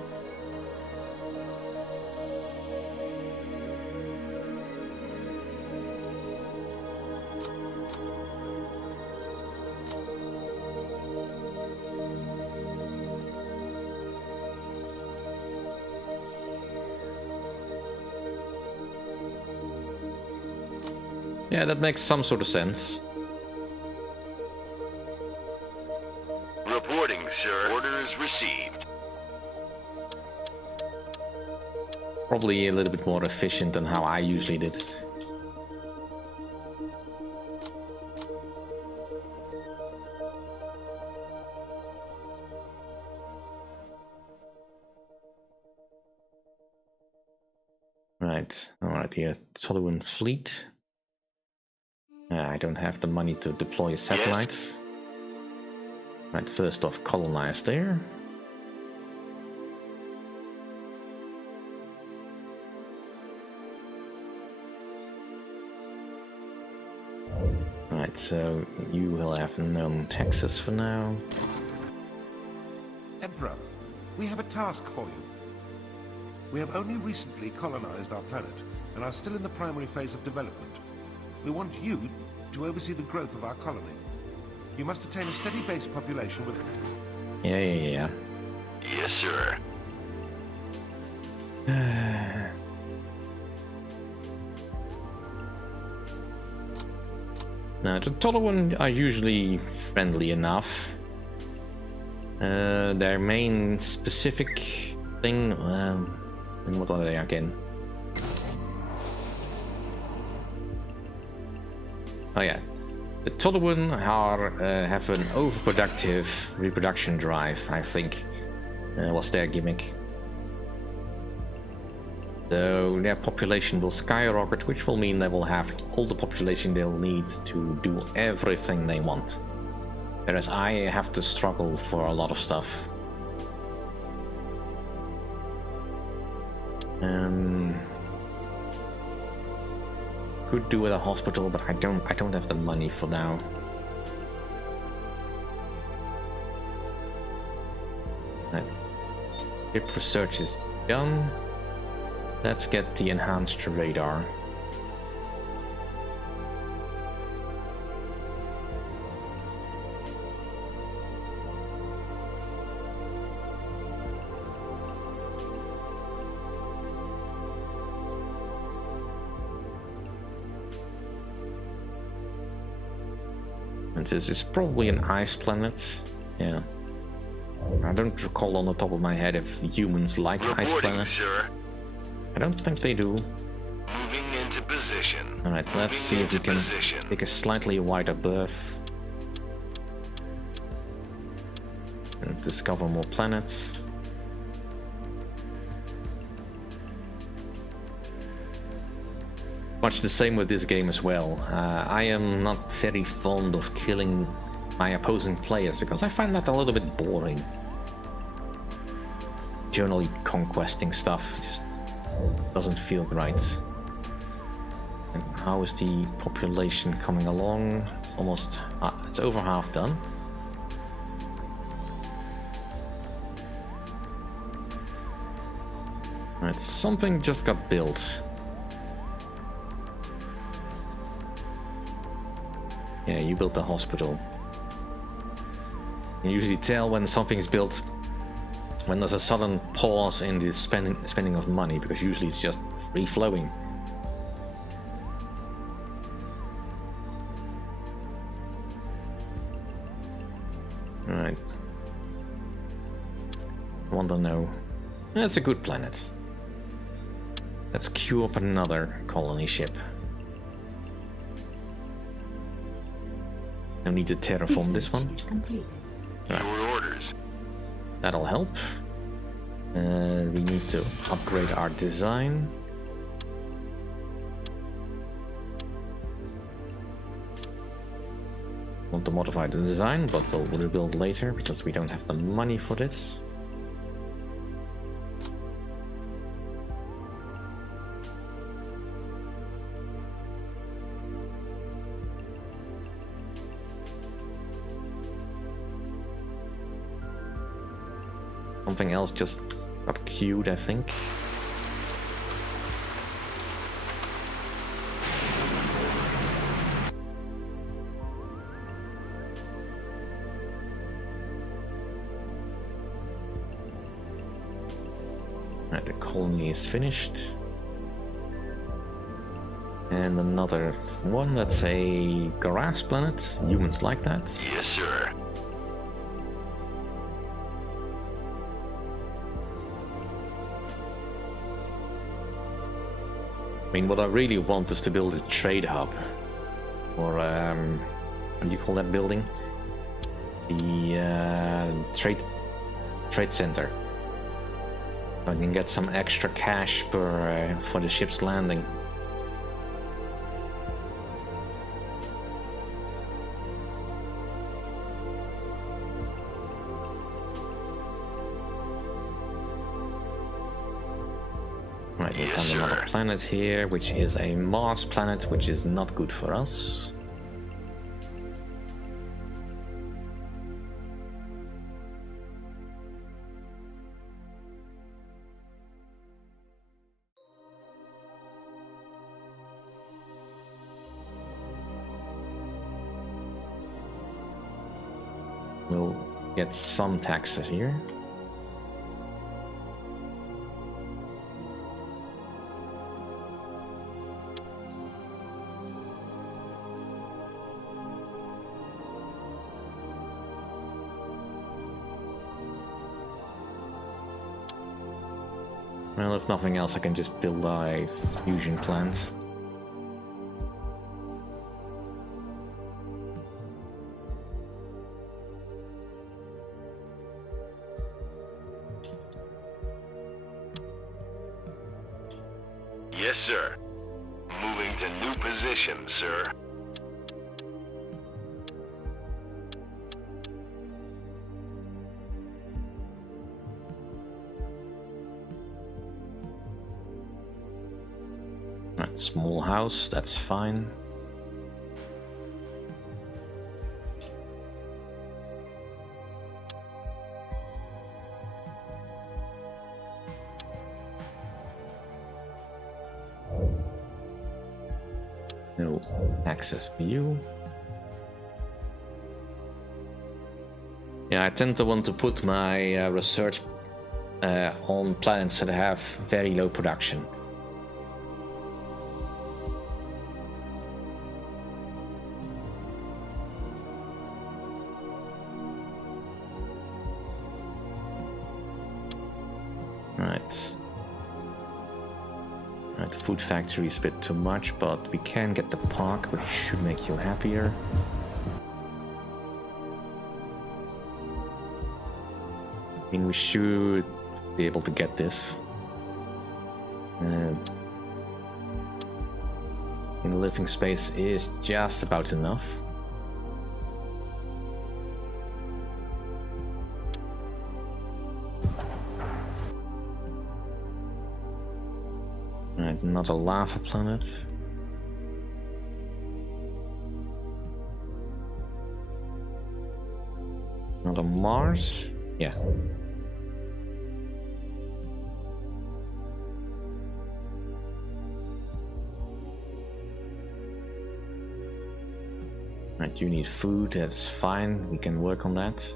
Yeah, that makes some sort of sense. Reporting, sir. Orders received. Probably a little bit more efficient than how I usually did it. Alright, here, Tolhuin fleet. I don't have the money to deploy satellites. Right, first off, colonize there. Right, so you will have known Texas for now. Emperor, we have a task for you. We have only recently colonized our planet and are still in the primary phase of development. We want you to oversee the growth of our colony. You must attain a steady base population with... Yeah. Yes, sir. Now, the Tolhuin are usually friendly enough. Their main specific thing... and what are they again? Oh yeah. The Tolhuin have an overproductive reproduction drive, I think. Was their gimmick. So their population will skyrocket, which will mean they will have all the population they'll need to do everything they want. Whereas I have to struggle for a lot of stuff. Could do with a hospital, but I don't have the money for now. Right. Ship research is done. Let's get the enhanced radar. And this is probably an ice planet. Yeah. I don't recall on the top of my head if humans like ice planets. Sir. I don't think they do. Moving into position. Alright, let's see if we can take a slightly wider berth. And discover more planets. Much the same with this game as well. I am not very fond of killing my opposing players because I find that a little bit boring. Generally conquesting stuff just doesn't feel right. And how is the population coming along? It's almost... it's over half done. Alright, something just got built. Yeah, you built the hospital. You usually tell when something's built when there's a sudden pause in the spending of money, because usually it's just free flowing. Alright. I want to know. That's a good planet. Let's queue up another colony ship. No need to terraform this one. Your orders. That'll help. We need to upgrade our design. Want to modify the design, but we'll rebuild later because we don't have the money for this. Something else just got queued, I think. Right, the colony is finished. And another one, that's a grass planet. Humans like that. Yes, sir. I mean, what I really want is to build a trade hub, or what do you call that building? The trade center. I can get some extra cash per for the ship's landing. Right, we found another planet here, which is a Mars planet, which is not good for us. We'll get some taxes here. Well, if nothing else, I can just build a fusion plant. Yes, sir. Moving to new position, sir. Right, small house, that's fine. No access for you. Yeah, I tend to want to put my research on planets that have very low production. Right. The food factory is a bit too much, but we can get the park, which should make you happier. I mean, we should be able to get this. In living space is just about enough. Right, not a lava planet. Not a Mars? Yeah. Right, you need food, that's fine, we can work on that.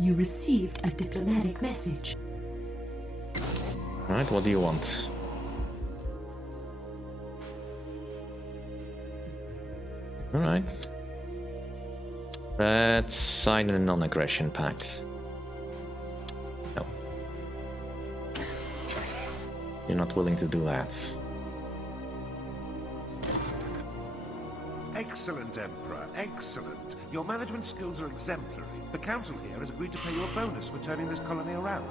You received a diplomatic message. Alright, what do you want? Alright. Let's sign a non-aggression pact. No. You're not willing to do that. Excellent, Emperor, excellent. Your management skills are exemplary. The Council here has agreed to pay you a bonus for turning this colony around.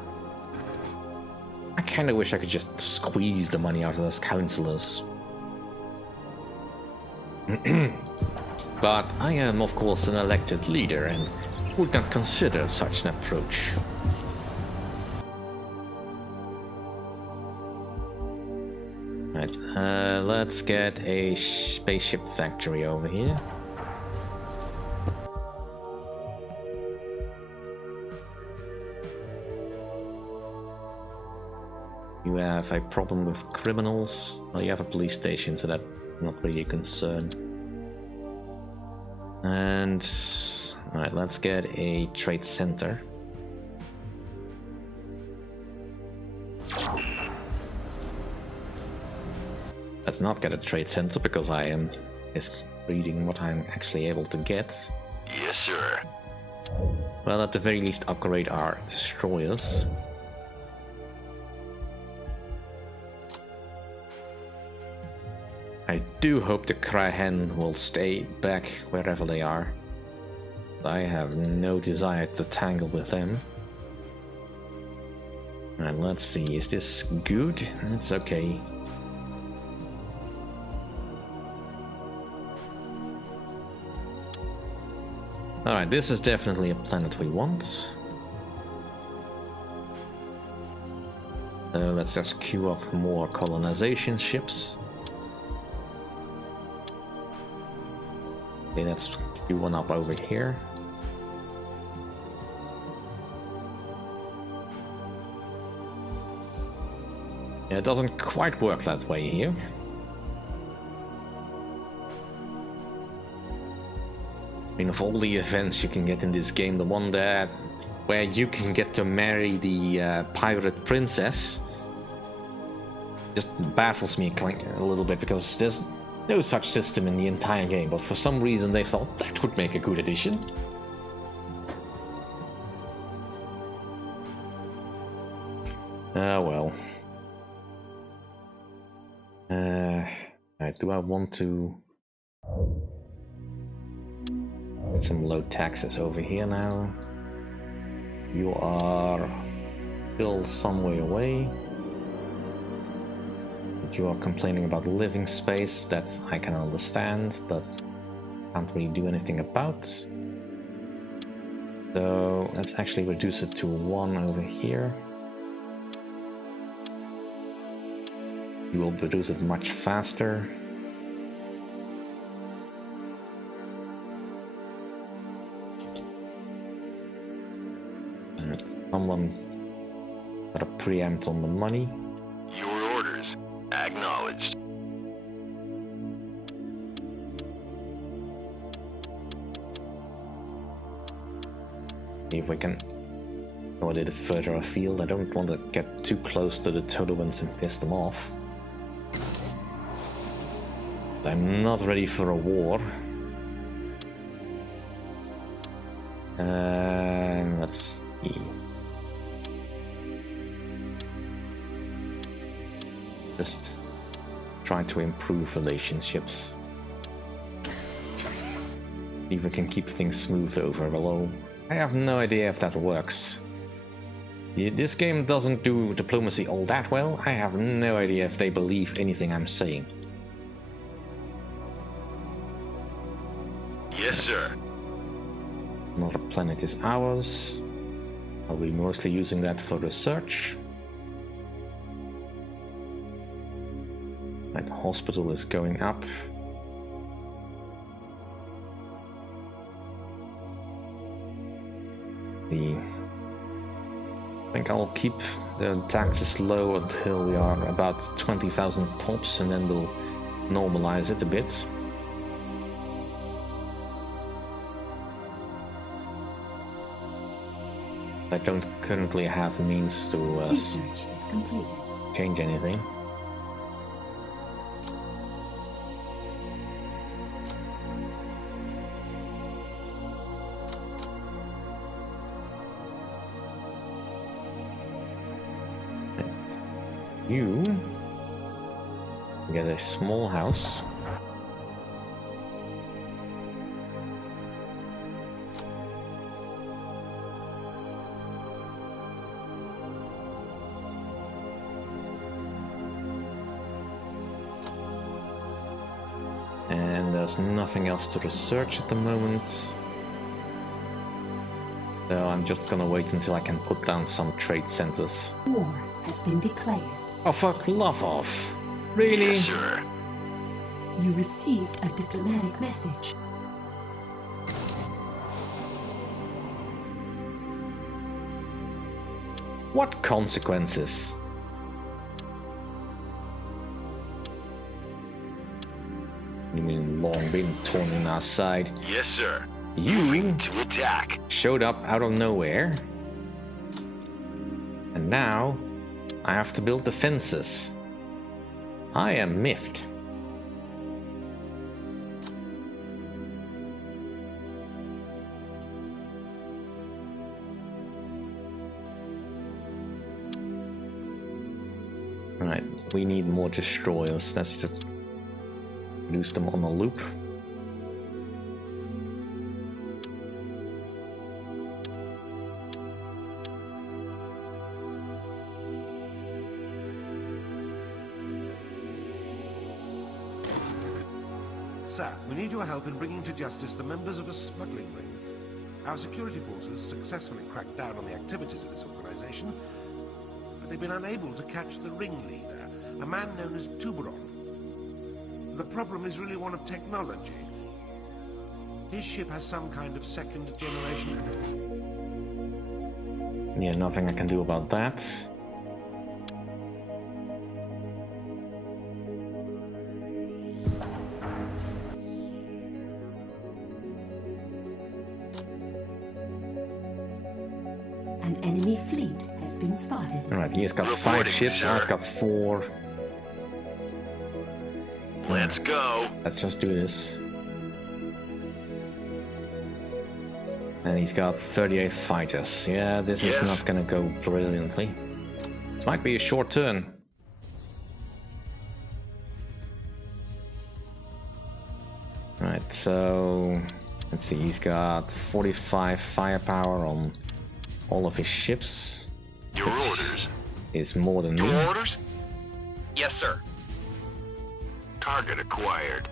I kinda wish I could just squeeze the money out of those councillors. But I am, of course, an elected leader and would not consider such an approach. Right, let's get a spaceship factory over here. You have a problem with criminals. Well, you have a police station, so that's not really a concern. And alright, let's get a trade center. Let's not get a trade center because I am just reading what I'm actually able to get. Yes, sir. Well, at the very least, upgrade our destroyers. I do hope the Krahen will stay back wherever they are. I have no desire to tangle with them. And let's see, is this good? It's okay. Alright, this is definitely a planet we want. Let's just queue up more colonization ships. Okay, let's queue one up over here. Yeah, it doesn't quite work that way here. I mean, of all the events you can get in this game, the one that where you can get to marry the pirate princess just baffles me a little bit, because there's no such system in the entire game, but for some reason they thought that would make a good addition. Well. Alright, do I want to get some low taxes over here now? You are still some way away. But you are complaining about living space, that I can understand, but can't really do anything about. So let's actually reduce it to 1 over here. You will produce it much faster. And someone got a preempt on the money. Your orders. Acknowledged. See if we can go a little further afield. I don't want to get too close to the Todovans and piss them off. I'm not ready for a war. Let's see. Just try to improve relationships. See if we can keep things smooth over below. I have no idea if that works. This game doesn't do diplomacy all that well. I have no idea if they believe anything I'm saying. Yes, sir. Another planet is ours. I'll be mostly using that for research. Right, the hospital is going up. I think I'll keep the taxes low until we are about 20,000 pops, and then we'll normalize it a bit. I don't currently have means to Research is completed. change anything. You get a small house. And there's nothing else to research at the moment. So I'm just gonna wait until I can put down some trade centers. War has been declared. Oh, fuck love off. Really? Yes, sir. You received a diplomatic message. What consequences? You mean long been torn in our side? Yes, sir. You To attack. showed up out of nowhere. And now I have to build defenses. I am miffed. Alright, we need more destroyers. Let's just use them on a loop. Sir, we need your help in bringing to justice the members of a smuggling ring. Our security forces successfully cracked down on the activities of this organization, but they've been unable to catch the ringleader, a man known as Tuberon. The problem is really one of technology. His ship has some kind of second generation. Yeah, nothing I can do about that. An enemy fleet has been spotted. Alright, he has got 5 ships, I've got 4. Let's go. Let's just do this. And he's got 38 fighters. Yeah, this is not gonna go brilliantly. It might be a short turn. Right, so let's see, he's got 45 firepower on all of his ships. Your orders. Is more than me. Your orders? Yes, sir. Target acquired.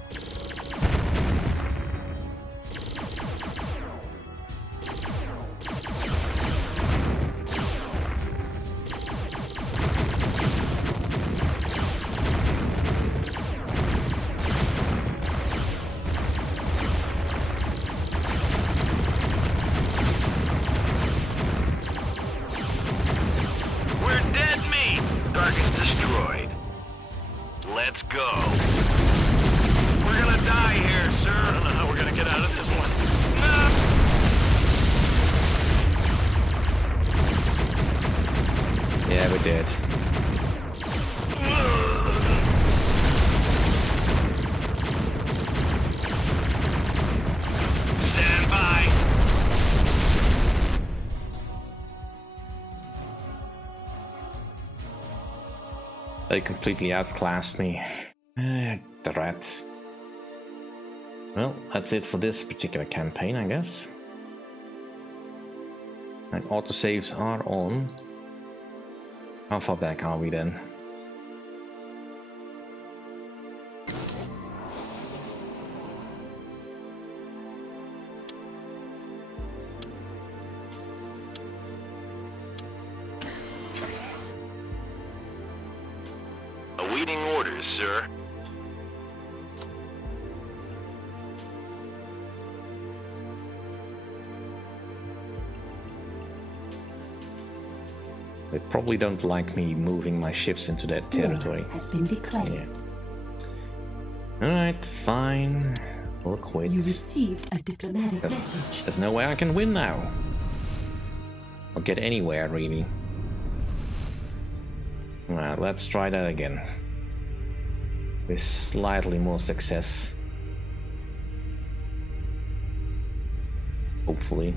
We're dead meat. Target's destroyed. Let's go. We're gonna die here, sir. I don't know how we're gonna get out of this one. No! Yeah, we did. Stand by. They completely outclassed me. The rats. Well, that's it for this particular campaign, I guess. And autosaves are on. How far back are we then? Awaiting orders, sir. They probably don't like me moving my ships into that territory. War has been declared. Yeah. Alright, fine. We'll quit. You received a diplomatic message. There's no way I can win now. Or get anywhere, really. Alright, let's try that again. With slightly more success. Hopefully.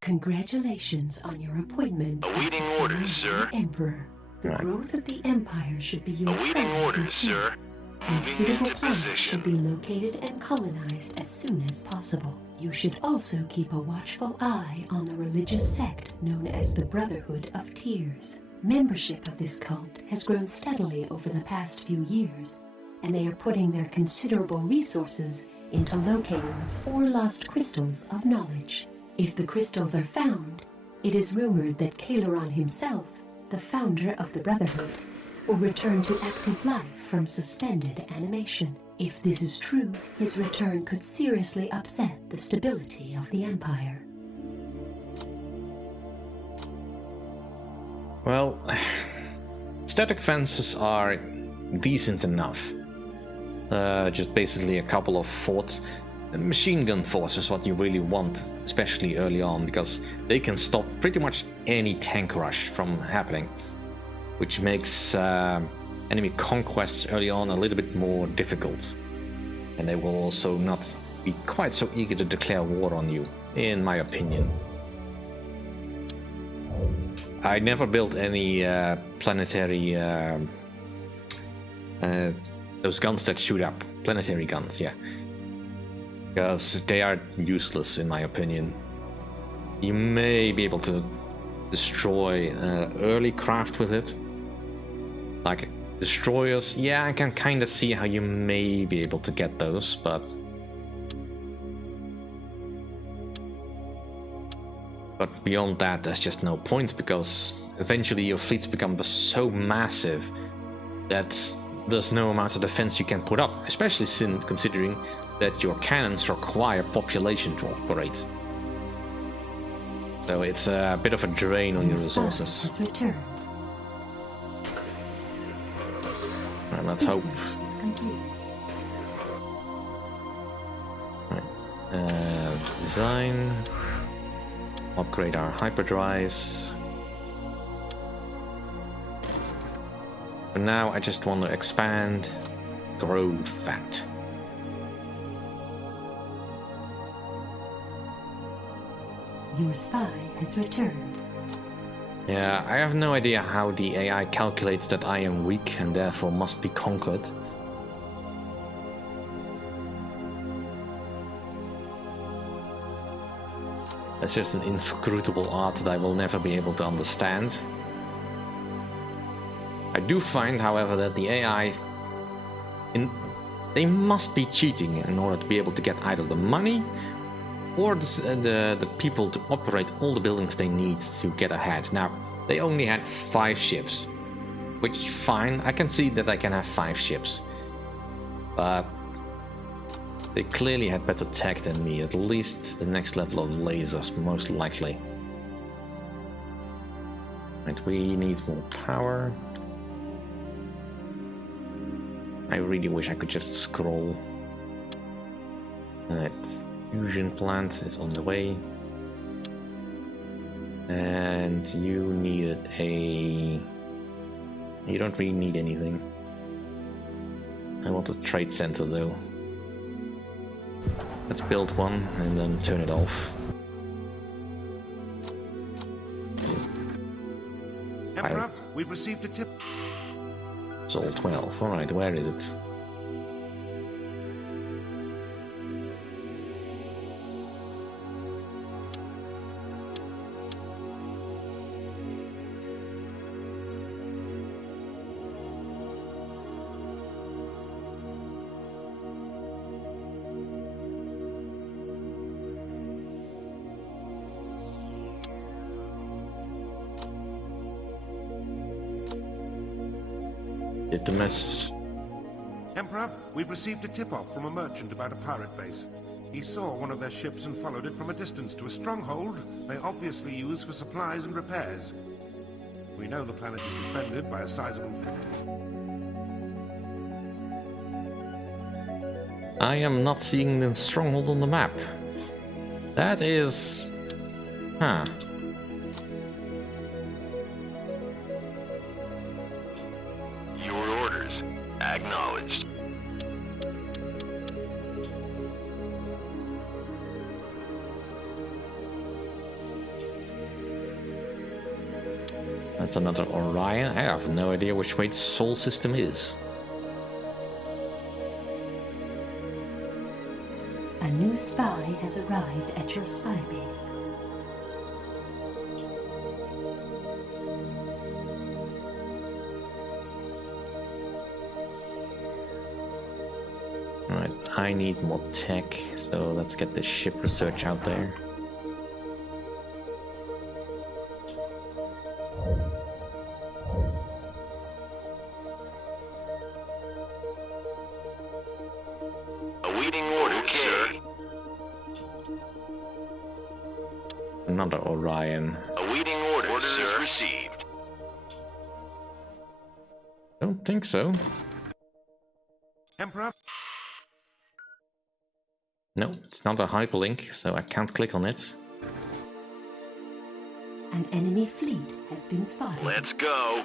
Congratulations on your appointment Awaiting as the orders, son sir. of the Emperor. The Right. growth of the Empire should be your Awaiting primary orders, concern. sir. And Moving suitable into planets should position. be located and colonized as soon as possible. You should also keep a watchful eye on the religious sect known as the Brotherhood of Tears. Membership of this cult has grown steadily over the past few years, and they are putting their considerable resources into locating the 4 lost crystals of knowledge. If the crystals are found, it is rumored that Kaileron himself, the founder of the Brotherhood, will return to active life from suspended animation. If this is true, his return could seriously upset the stability of the Empire. Well, static fences are decent enough. Just basically a couple of forts. Machine gun force is what you really want, especially early on, because they can stop pretty much any tank rush from happening, which makes enemy conquests early on a little bit more difficult. And they will also not be quite so eager to declare war on you, in my opinion. I never built any planetary those guns that shoot up, planetary guns, yeah, because they are useless in my opinion. You may be able to destroy early craft with it, like Destroyers, yeah, I can kind of see how you may be able to get those, but beyond that, there's just no point, because eventually your fleets become so massive that there's no amount of defense you can put up, especially considering that your cannons require population to operate. So it's a bit of a drain on your resources. Has returned. Right, let's hope. Research is complete. Right. Design. Upgrade our hyperdrives. For now, I just want to expand, grow fat. Your spy has returned. Yeah, I have no idea how the AI calculates that I am weak and therefore must be conquered. It's just an inscrutable art that I will never be able to understand. I do find, however, that the AI, they must be cheating in order to be able to get either the money or the people to operate all the buildings they need to get ahead. Now, they only had 5 ships, which fine, I can see that I can have 5 ships. But they clearly had better tech than me, at least the next level of lasers, most likely. Right, we need more power. I really wish I could just scroll. Alright, fusion plant is on the way. And you needed a... You don't really need anything. I want a trade center though. Let's build one and then turn it off. Emperor, we've received a tip. Sol 12. Alright, where is it? Get the message. Emperor, we've received a tip-off from a merchant about a pirate base. He saw one of their ships and followed it from a distance to a stronghold they obviously use for supplies and repairs. We know the planet is defended by a sizable fleet. I am not seeing the stronghold on the map. That is... Huh. Your orders. Acknowledged. That's another Orion. I have no idea which way the Sol system is. A new spy has arrived at your spy base. Alright, I need more tech, so let's get this ship research out there. Awaiting orders, sir. Another Orion. Awaiting orders, sir. Received. Don't think so. Emperor? No, it's not a hyperlink, so I can't click on it. An enemy fleet has been spotted. Let's go.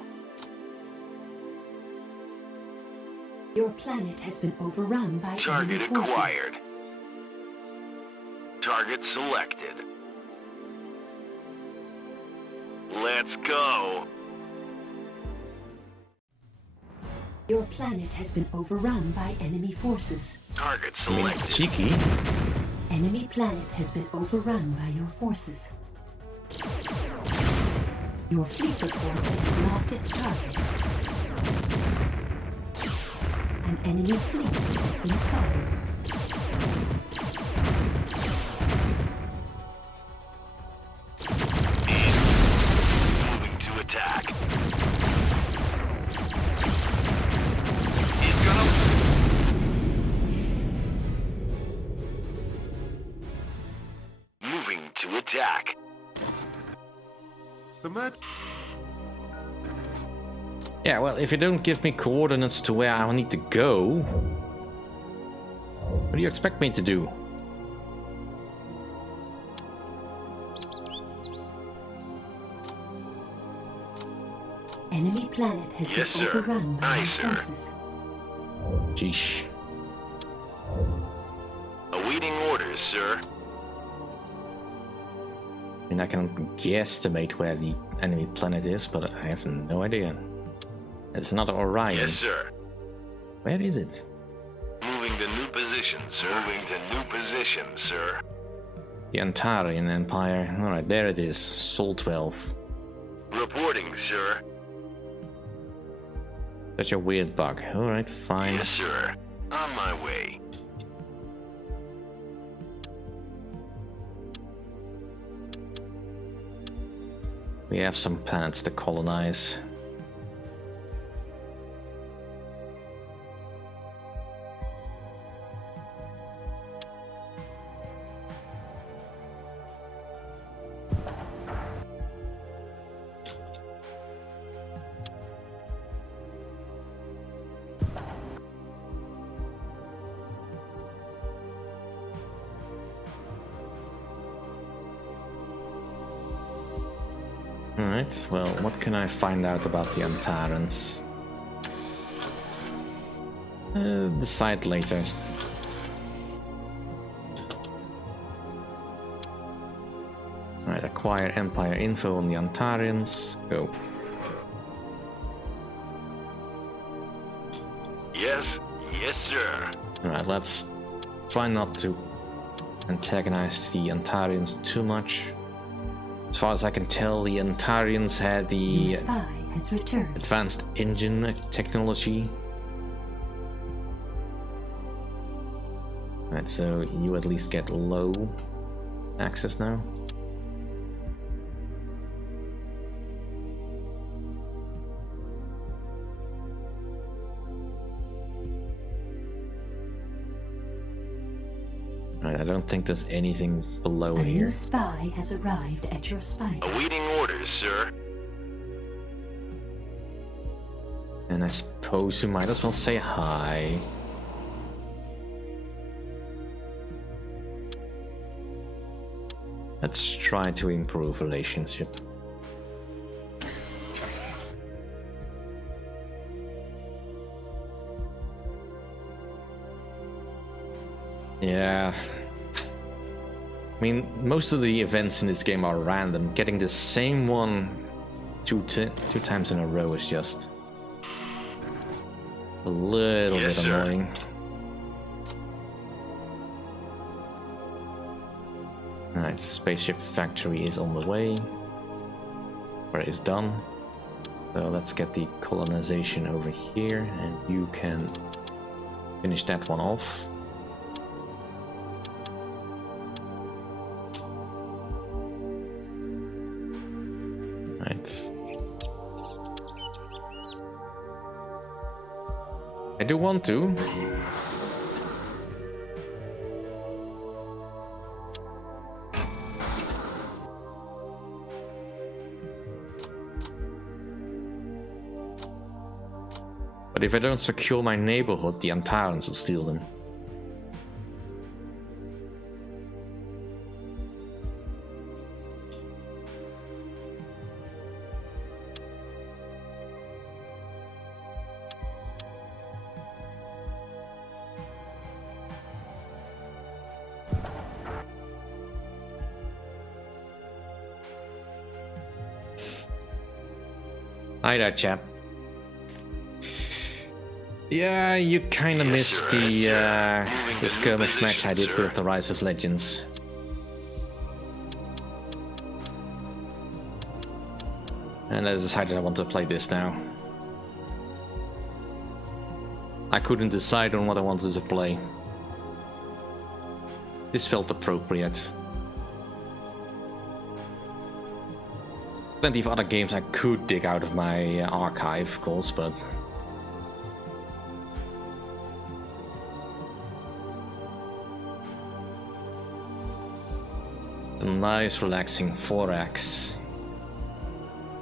Your planet has been overrun by Target enemy forces. acquired. Target selected. Let's go. Your planet has been overrun by enemy forces. Target I mean, selected. cheeky. Enemy planet has been overrun by your forces. Your fleet reports it has lost its target. An enemy fleet has been spotted. Moving to attack. He's gonna... Moving to attack. The merch... Yeah, well, if you don't give me coordinates to where I need to go, what do you expect me to do? Enemy planet has Yes, been sir. overrun by Aye, our sir. forces. Jeesh. Awaiting orders, sir. I mean, I can guesstimate where the enemy planet is, but I have no idea. It's not Orion. Yes, sir. Where is it? Moving to new position, sir. Moving to new position, sir. The Antarian Empire. Alright, there it is. Sol 12. Reporting, sir. Such a weird bug. Alright, fine. Yes, sir. On my way. We have some planets to colonize. Alright, well, what can I find out about the Antarans? Decide later. Alright, acquire Empire info on the Antarians. Go. Yes, yes, sir. Alright, let's try not to antagonize the Antarians too much. As far as I can tell, the Antarians had the Your spy has returned. advanced engine technology. Right, so you at least get low access now. Right, I don't think there's anything below A here. new spy has arrived at your spy. Awaiting orders, sir. And I suppose you might as well say hi. Let's try to improve relationship. Yeah. I mean, most of the events in this game are random. Getting the same one two times in a row is just a little Yes, bit sir. annoying. Alright, spaceship factory is on the way. Or is done. So let's get the colonization over here, and you can finish that one off. Right. I do want to. But if I don't secure my neighborhood, the Antarans will steal them. Hi there, chap. Yeah, you kinda Yes, missed sir, the, yes, sir. Moving the to skirmish new match I did position, sir. with the Rise of Legends. And I decided I want to play this now. I couldn't decide on what I wanted to play. This felt appropriate. Plenty of other games I could dig out of my archive, of course, but... a nice, relaxing 4X.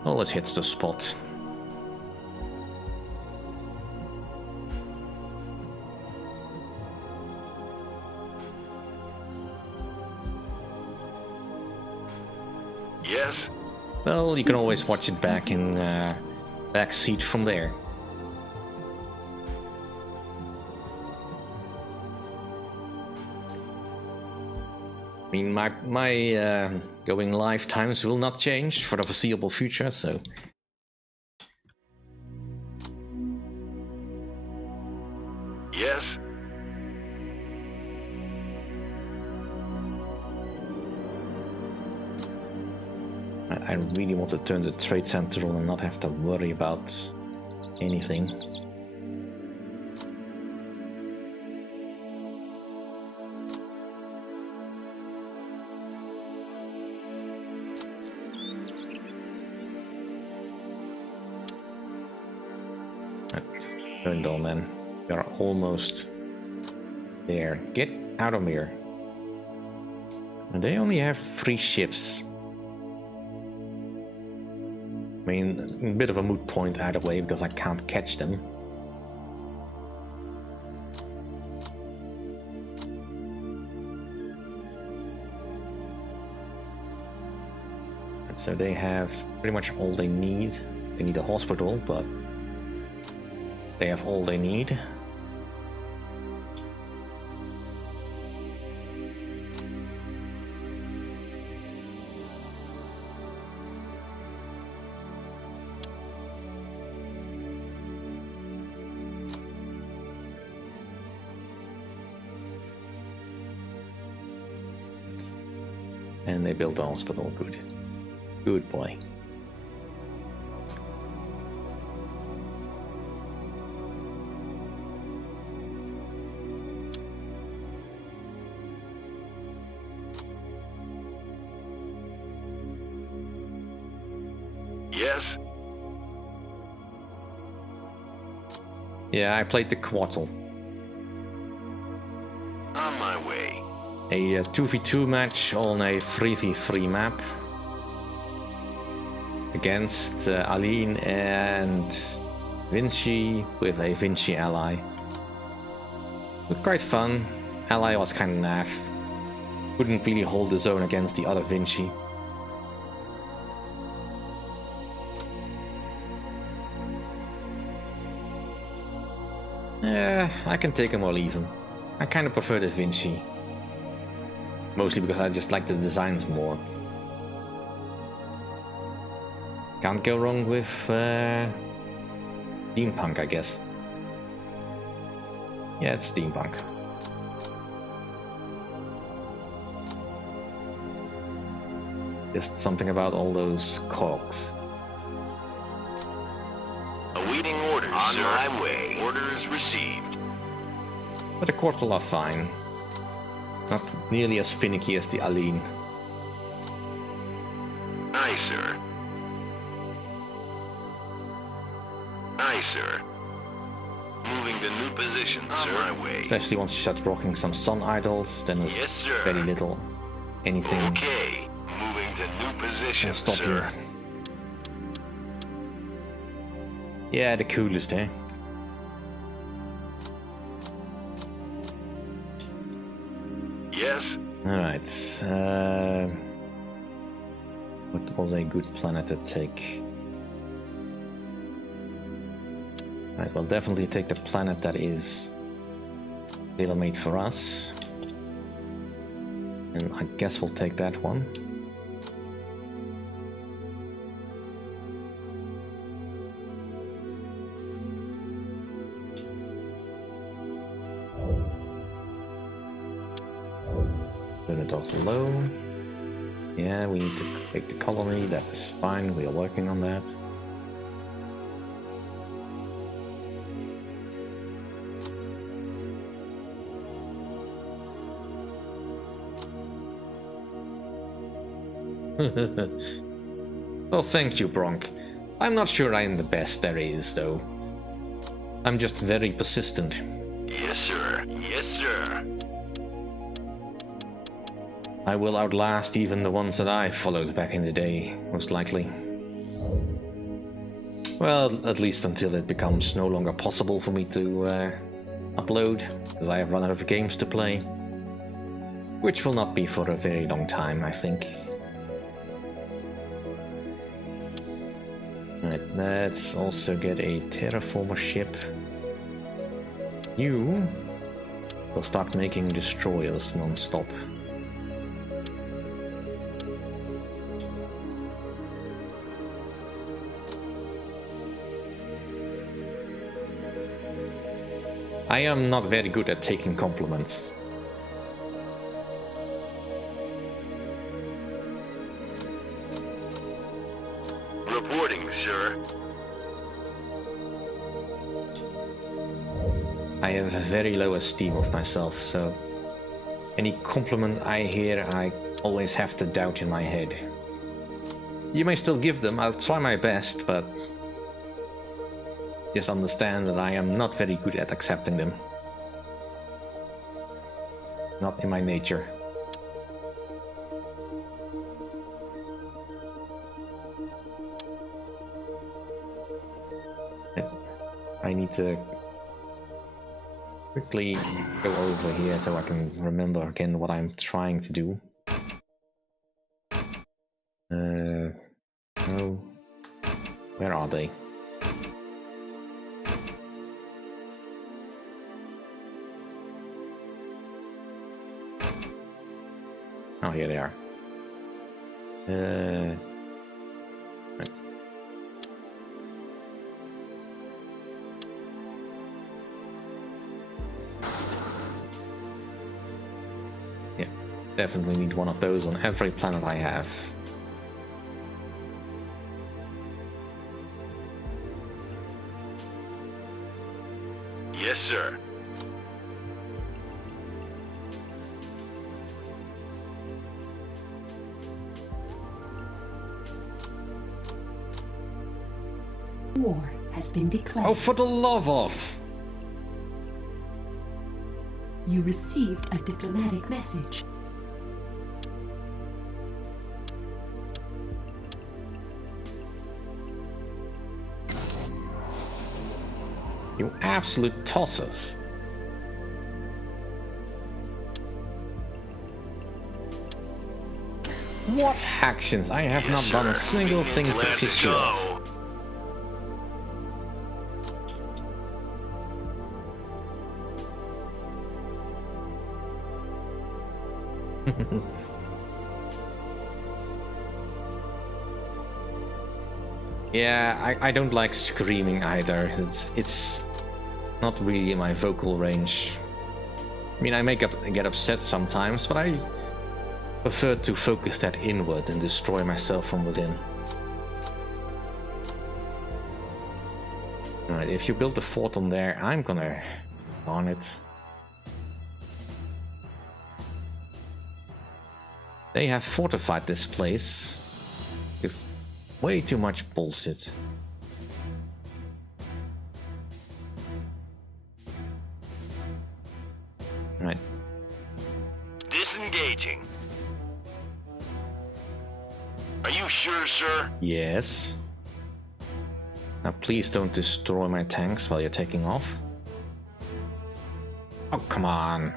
Always hits the spot. Yes? Well, you can always watch it back in back seat from there. I mean, my going live times will not change for the foreseeable future, so... Yes? I really want to turn the trade center on and not have to worry about anything. Just turned on then. We are almost there. Get out of here. And they only have 3 ships. I mean, a bit of a moot point either way because I can't catch them. And so they have pretty much all they need. They need a hospital, but they have all they need. And they built a hospital. Good. Good boy. Yes? Yeah, I played the Quartal. On my way. A 2v2 match on a 3v3 map against Aline and Vinci with a Vinci ally. It was quite fun. Ally was kind of naff. Couldn't really hold his own against the other Vinci. Yeah, I can take him or leave him. I kind of prefer the Vinci. Mostly because I just like the designs more. Can't go wrong with steampunk, I guess. Yeah, it's steampunk. Just something about all those cogs. Awaiting orders, on sir. My way. Orders received. But the Quartal are fine. Not nearly as finicky as the Aline. Aye, sir. Aye, sir. Moving to new position, sir. On my way. Especially once you start rocking some sun idols, then there's yes, sir. very little anything. Okay. Moving to new position, stop sir. You. Yeah, the coolest, eh? Yes? Alright. What was a good planet to take? Alright, we'll definitely take the planet that is tailor-made for us. And I guess we'll take that one. Turn it off low. Yeah, we need to make the colony, that is fine, we are working on that. Well, thank you, Bronk. I'm not sure I'm the best there is, though. I'm just very persistent. Yes, sir. Yes, sir. I will outlast even the ones that I followed back in the day, most likely. Well, at least until it becomes no longer possible for me to upload, because I have run out of games to play. Which will not be for a very long time, I think. Right, let's also get a terraformer ship. You will start making destroyers non-stop. I am not very good at taking compliments. Reporting, sir. I have a very low esteem of myself, so any compliment I hear, I always have to doubt in my head. You may still give them, I'll try my best, but just understand that I am not very good at accepting them. Not in my nature. I need to quickly go over here so I can remember again what I'm trying to do. No. Where are they? Oh, here they are. Right. Yeah, definitely need one of those on every planet I have. Yes, sir. War has been declared. Oh, for the love of! You received a diplomatic message. You absolute tossers. What actions? I have Yes, not done a sir. single thing to Let's piss you go. off. Yeah, I don't like screaming either. It's not really in my vocal range. I mean, I may get upset sometimes, but I prefer to focus that inward and destroy myself from within. Alright, if you build a fort on there, I'm gonna on it. They have fortified this place with way too much bullshit. Right. Disengaging. Are you sure, sir? Yes. Now please don't destroy my tanks while you're taking off. Oh, come on.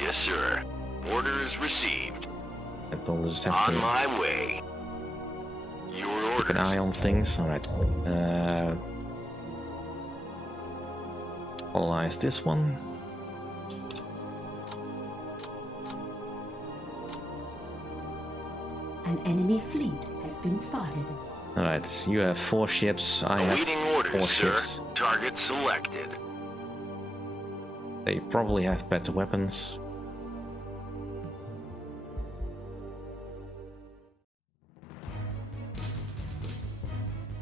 Yes, sir. Orders received. We'll just have On to my way. Your keep an orders. eye on things. Alright. Colonize this one. An enemy fleet has been spotted. Alright, you have 4 ships, I Awaiting have 4 orders, sir. ships. Target selected. They probably have better weapons.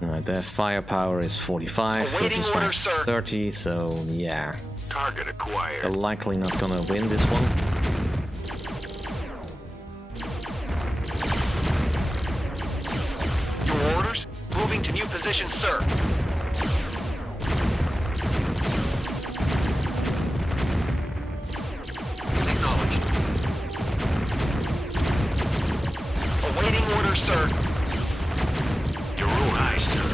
Their firepower is 45 Awaiting versus my orders, sir. 30, so yeah. Target They're acquired. likely not gonna win this one. Your orders? Moving to new position, sir. Acknowledged. Awaiting orders, sir. Your own eyes, sir.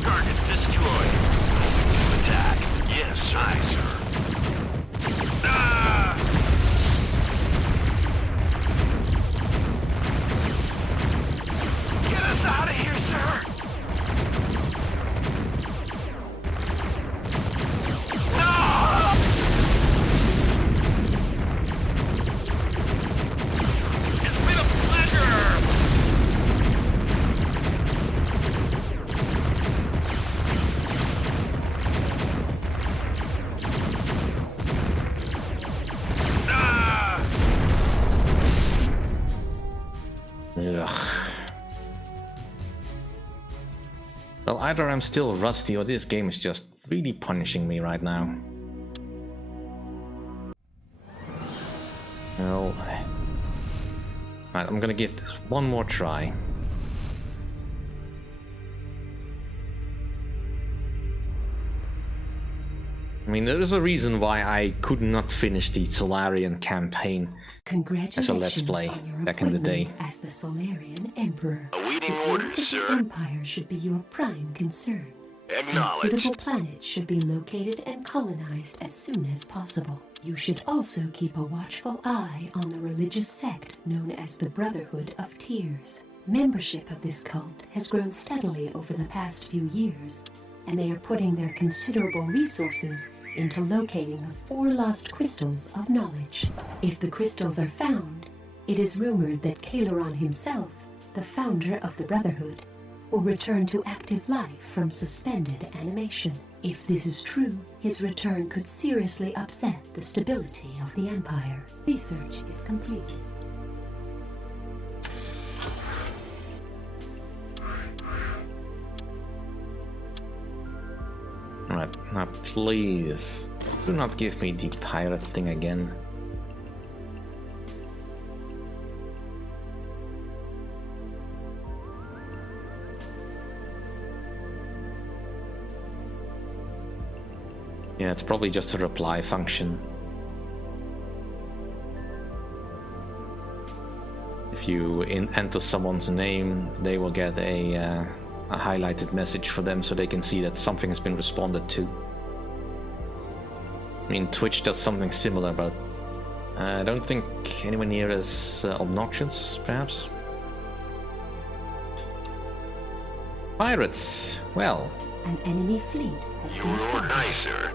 Target destroyed. Moving to attack. Yes, aye, sir. Ah! Get us out of here, sir. It's been a pleasure! Ah! Ugh. Well, either I'm still rusty or this game is just really punishing me right now. Well, right, I'm gonna give this one more try. I mean, there is a reason why I could not finish the Solarian campaign Congratulations as a Let's Play on your back in the day. appointment as the Solarian Emperor. Awaiting The orders, growth of the sir. Empire should be your prime concern. And Acknowledged. suitable planets should be located and colonized as soon as possible. You should also keep a watchful eye on the religious sect known as the Brotherhood of Tears. Membership of this cult has grown steadily over the past few years, and they are putting their considerable resources into locating the 4 lost crystals of knowledge. If the crystals are found, it is rumored that Kaileron himself, the founder of the Brotherhood, will return to active life from suspended animation. If this is true, his return could seriously upset the stability of the Empire. Research is completed. Alright, now please, do not give me the pirate thing again. Yeah, it's probably just a reply function. If you enter someone's name, they will get a highlighted message for them so they can see that something has been responded to. I mean, Twitch does something similar, but I don't think anywhere near as obnoxious, perhaps. Pirates, well. An enemy fleet has Your been own spotted. eyes, sir.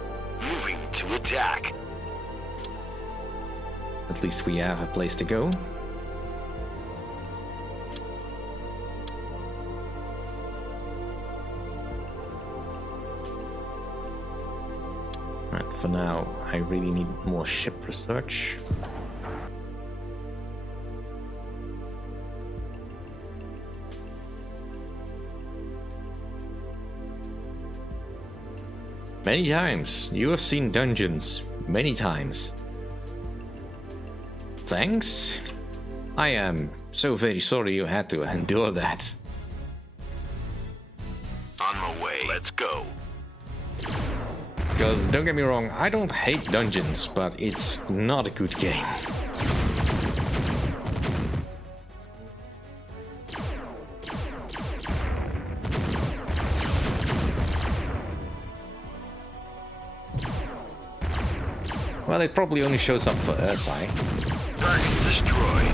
Moving to attack. At least we have a place to go. Right, for now, I really need more ship research. Many times. You have seen dungeons. Many times. Thanks. I am so very sorry you had to endure that. On my way. Let's go. Because, don't get me wrong, I don't hate dungeons, but it's not a good game. Well, it probably only shows up for Ursai. Target destroyed.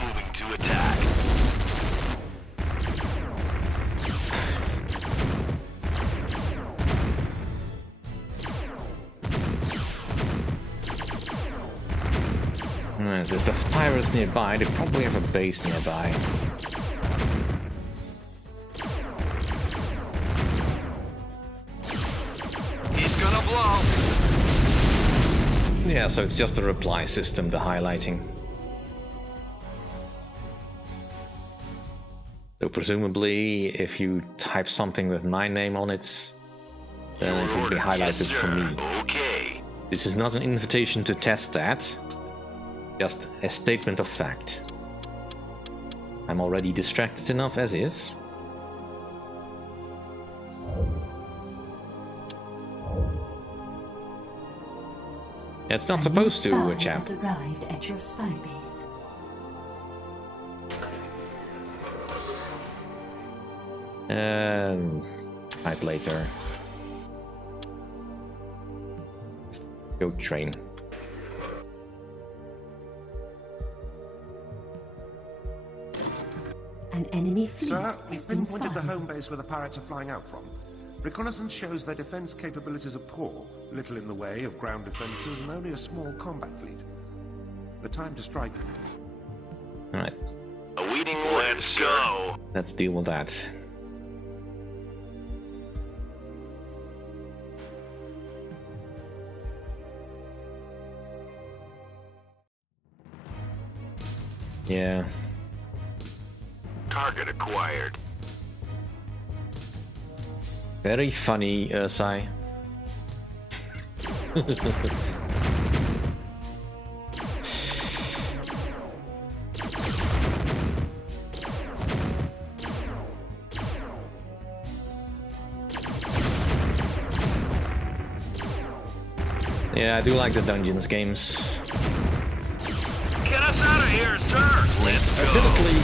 Moving to attack. If there's pirates nearby, they probably have a base nearby. He's gonna blow. Yeah, so it's just a reply system, the highlighting. So presumably, if you type something with my name on it, then it will be Yes, highlighted for sir. me. Okay. This is not an invitation to test that, just a statement of fact. I'm already distracted enough as is. It's not supposed to, spy chap. has arrived at your spy base. Night later. Go train. An enemy fleet Sir, is we've pinpointed the inside. home base where the pirates are flying out from. Reconnaissance shows their defense capabilities are poor, little in the way of ground defenses and only a small combat fleet. The time to strike. Alright, Awaiting orders. Let's go. let's deal with that. Yeah. Target acquired. Very funny, Ursai. Yeah, I do like the Dungeons games. Get us out of here, sir. Let's go. Admittedly,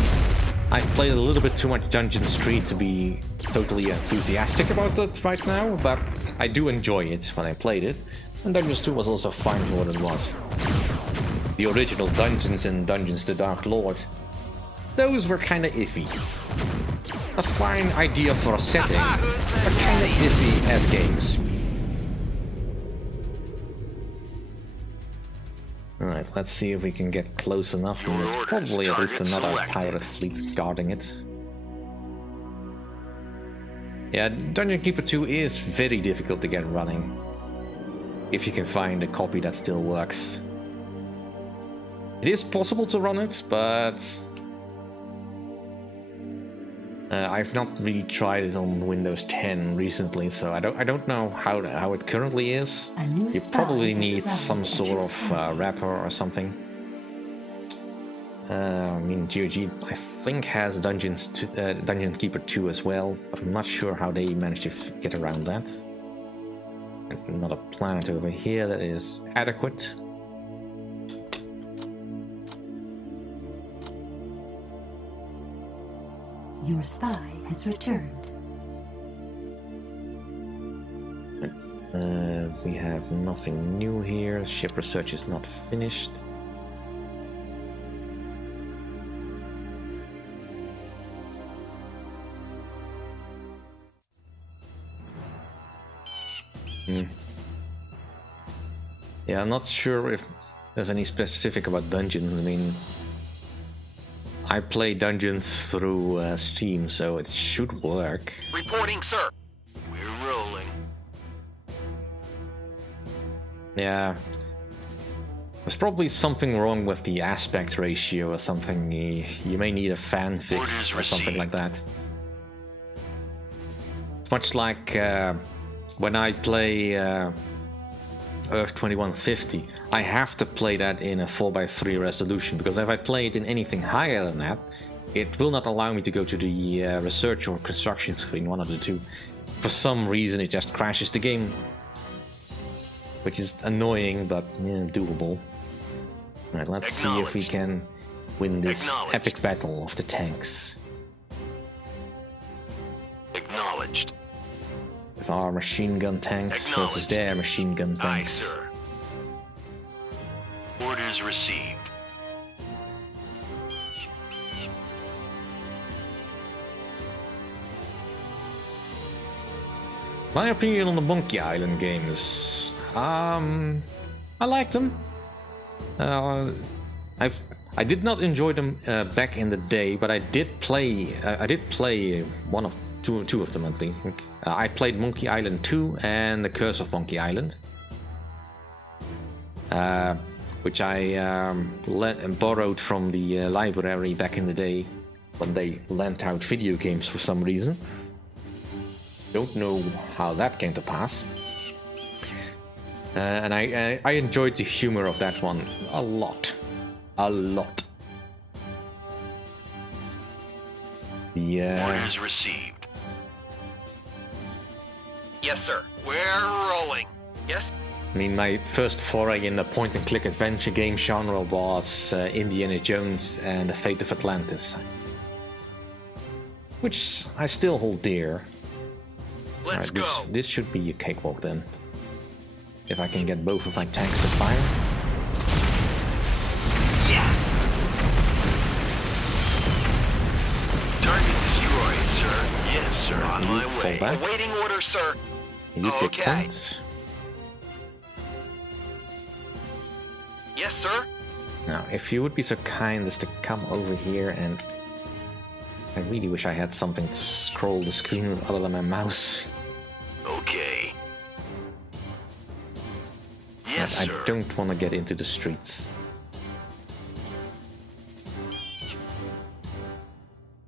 I've played a little bit too much Dungeon Street to be totally enthusiastic about it right now, but I do enjoy it when I played it, and Dungeons 2 was also fine for what it was. The original Dungeons and Dungeons the Dark Lord, those were kinda iffy. A fine idea for a setting, but kinda iffy as games. Alright, let's see if we can get close enough, and there's probably at least another pirate fleet guarding it. Yeah, Dungeon Keeper 2 is very difficult to get running, if you can find a copy that still works. It is possible to run it, but I've not really tried it on Windows 10 recently, so I don't know how it currently is. A new You spy probably has need arrived some at sort your of spy base. wrapper or something. I mean, GOG I think has Dungeon Keeper 2 as well, but I'm not sure how they managed to get around that. And another planet over here that is adequate. Your spy has returned. We have nothing new here. Ship research is not finished. Yeah, I'm not sure if there's any specific about dungeons. I mean, I play dungeons through Steam, so it should work. Reporting, sir. We're rolling. Yeah. There's probably something wrong with the aspect ratio or something. You may need a fan fix Orders or something received. like that. It's much like when I play Earth 2150, I have to play that in a 4:3 resolution, because if I play it in anything higher than that, it will not allow me to go to the research or construction screen, one of the two. For some reason it just crashes the game, which is annoying, but yeah, doable. Alright, let's see if we can win this Acknowledged. epic battle of the tanks Acknowledged. with our machine gun tanks versus Acknowledged. their machine gun Aye, tanks. sir. Orders received. My opinion on the Monkey Island games. I liked them. I did not enjoy them back in the day, but I did play. I did play two of them, I think. I played Monkey Island 2 and The Curse of Monkey Island, which I borrowed from the library back in the day. when they lent out video games for some reason. Don't know how that came to pass. And I enjoyed the humor of that one a lot. A lot. Yeah. Orders received. Yes, sir. We're rolling. Yes? I mean, my first foray in the point-and-click adventure game genre was Indiana Jones and The Fate of Atlantis, which I still hold dear. Let's Alright, go. this should be a cakewalk then. If I can get both of my tanks to fire. Yes. Target destroyed, sir. Yes, sir. On You my fall way. back. Awaiting orders, sir. You take Okay. points. Yes, sir. Now, if you would be so kind as to come over here, and I really wish I had something to scroll the screen with other than my mouse. Okay. Yes, I sir. don't want to get into the streets.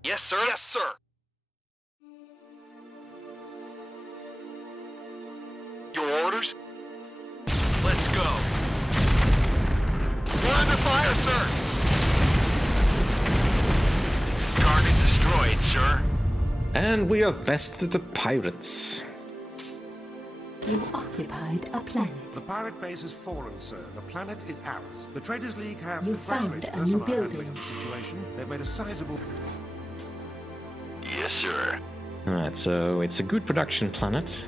Yes, sir. Yes, sir. Your orders? Let's go. We're under fire, sir. Target destroyed, sir. And we have bested the pirates. You occupied a planet. The pirate base has fallen, sir. The planet is ours. The Traders League have You found congratulated a us new on our handling building. of the situation. They've made a sizable... Yes, sir. Alright, so it's a good production planet.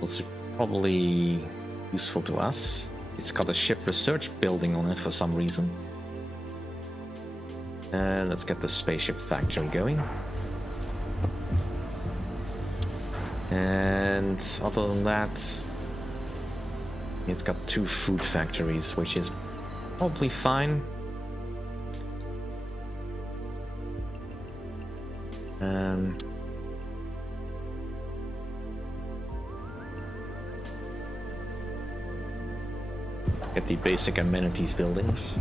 Also probably useful to us. It's got a ship research building on it for some reason. Let's get the spaceship factory going. And other than that, it's got 2 food factories, which is probably fine. Get the basic amenities buildings.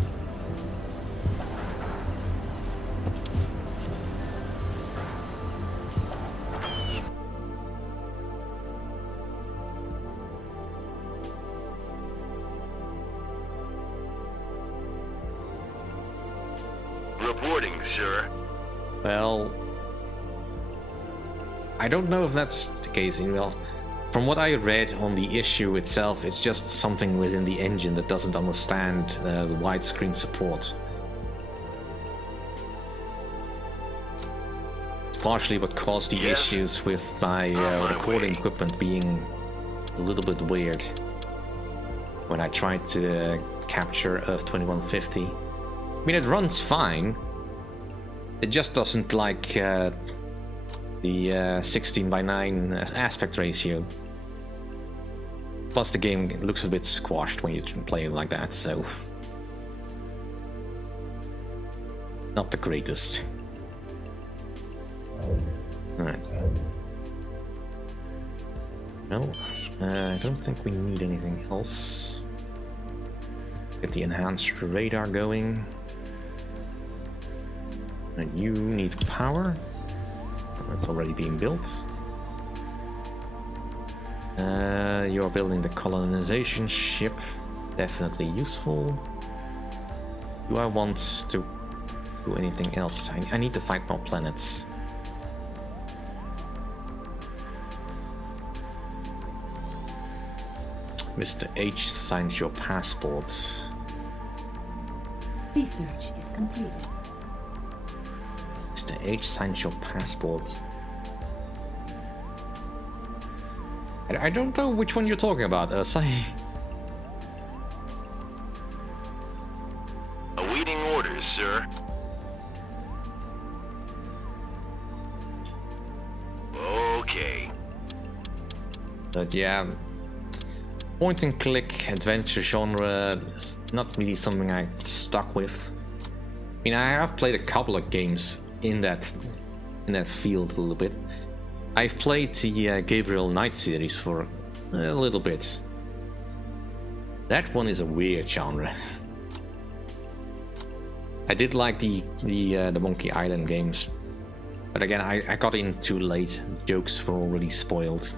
Reporting, sir. Well, I don't know if that's the case. Well, from what I read on the issue itself, it's just something within the engine that doesn't understand the widescreen support. Partially what caused the Yes. issues with my On my recording way. equipment being a little bit weird when I tried to capture Earth 2150. I mean, it runs fine. It just doesn't like the 16:9 aspect ratio. Plus, the game looks a bit squashed when you play it like that, so not the greatest. Alright. No, I don't think we need anything else. Get the enhanced radar going. And you need power. It's already being built. You're building the colonization ship. Definitely useful. Do I want to do anything else? I need to find more planets. Mr. H signs your passport. Research is completed. Mr. H signs your passport. I don't know which one you're talking about, Ursai. Awaiting orders, sir. Okay. But yeah, point and click adventure genre is not really something I stuck with. I mean, I have played a couple of games in that field a little bit. I've played the Gabriel Knight series for a little bit. That one is a weird genre. I did like the Monkey Island games, but again, I got in too late. Jokes were already spoiled.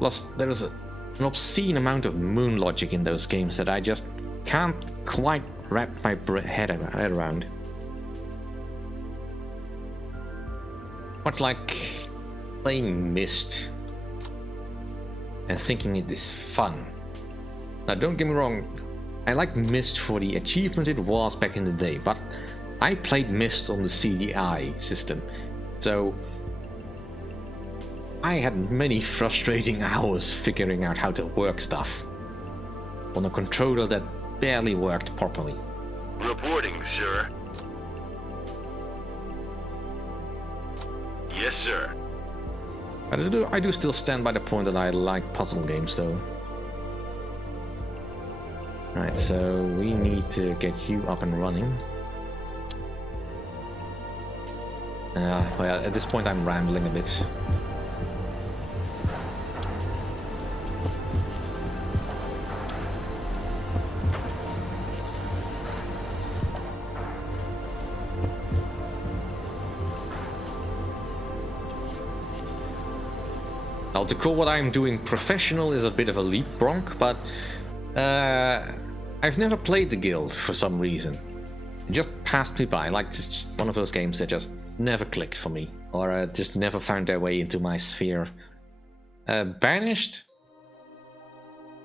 Plus, there is an obscene amount of moon logic in those games that I just can't quite wrap my head around. Much like playing Myst and thinking it is fun. Now, don't get me wrong, I like Myst for the achievement it was back in the day, but I played Myst on the CDI system, so I had many frustrating hours figuring out how to work stuff on a controller that barely worked properly. Reporting, sir. Yes, sir. I do still stand by the point that I like puzzle games, though. Right, so we need to get you up and running. Well, at this point I'm rambling a bit. Now, to call what I'm doing professional is a bit of a leap, Bronk, but I've never played the guild for some reason. It just passed me by, like it's one of those games that just never clicked for me, or just never found their way into my sphere. Banished?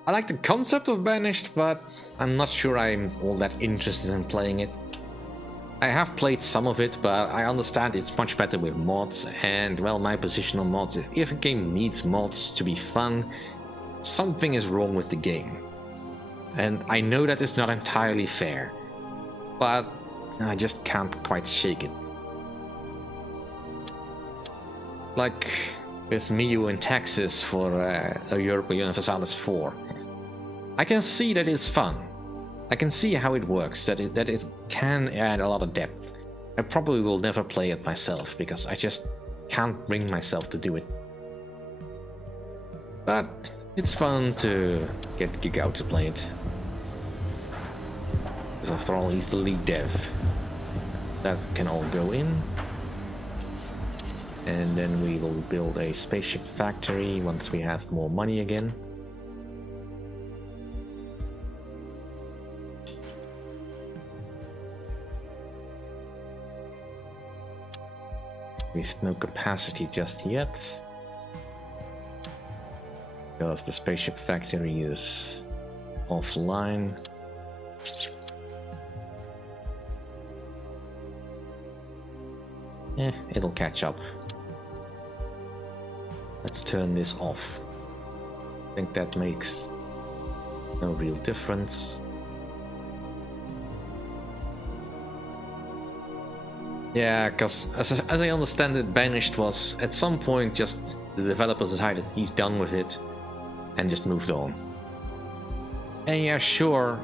I like the concept of Banished, but I'm not sure I'm all that interested in playing it. I have played some of it, but I understand it's much better with mods, and well, my position on mods is if a game needs mods to be fun, something is wrong with the game. And I know that is not entirely fair, but I just can't quite shake it. Like with Miu and Texas for Europa Universalis 4. I can see that it's fun. I can see how it works, that it can add a lot of depth. I probably will never play it myself, because I just can't bring myself to do it. But it's fun to get Gig out to play it. Because after all, he's the lead dev. That can all go in. And then we will build a spaceship factory once we have more money again. With no capacity just yet, because the spaceship factory is offline. It'll catch up. Let's turn this off. I think that makes no real difference. Yeah, because as I understand it, Banished was at some point just the developers decided he's done with it and just moved on. And yeah, sure,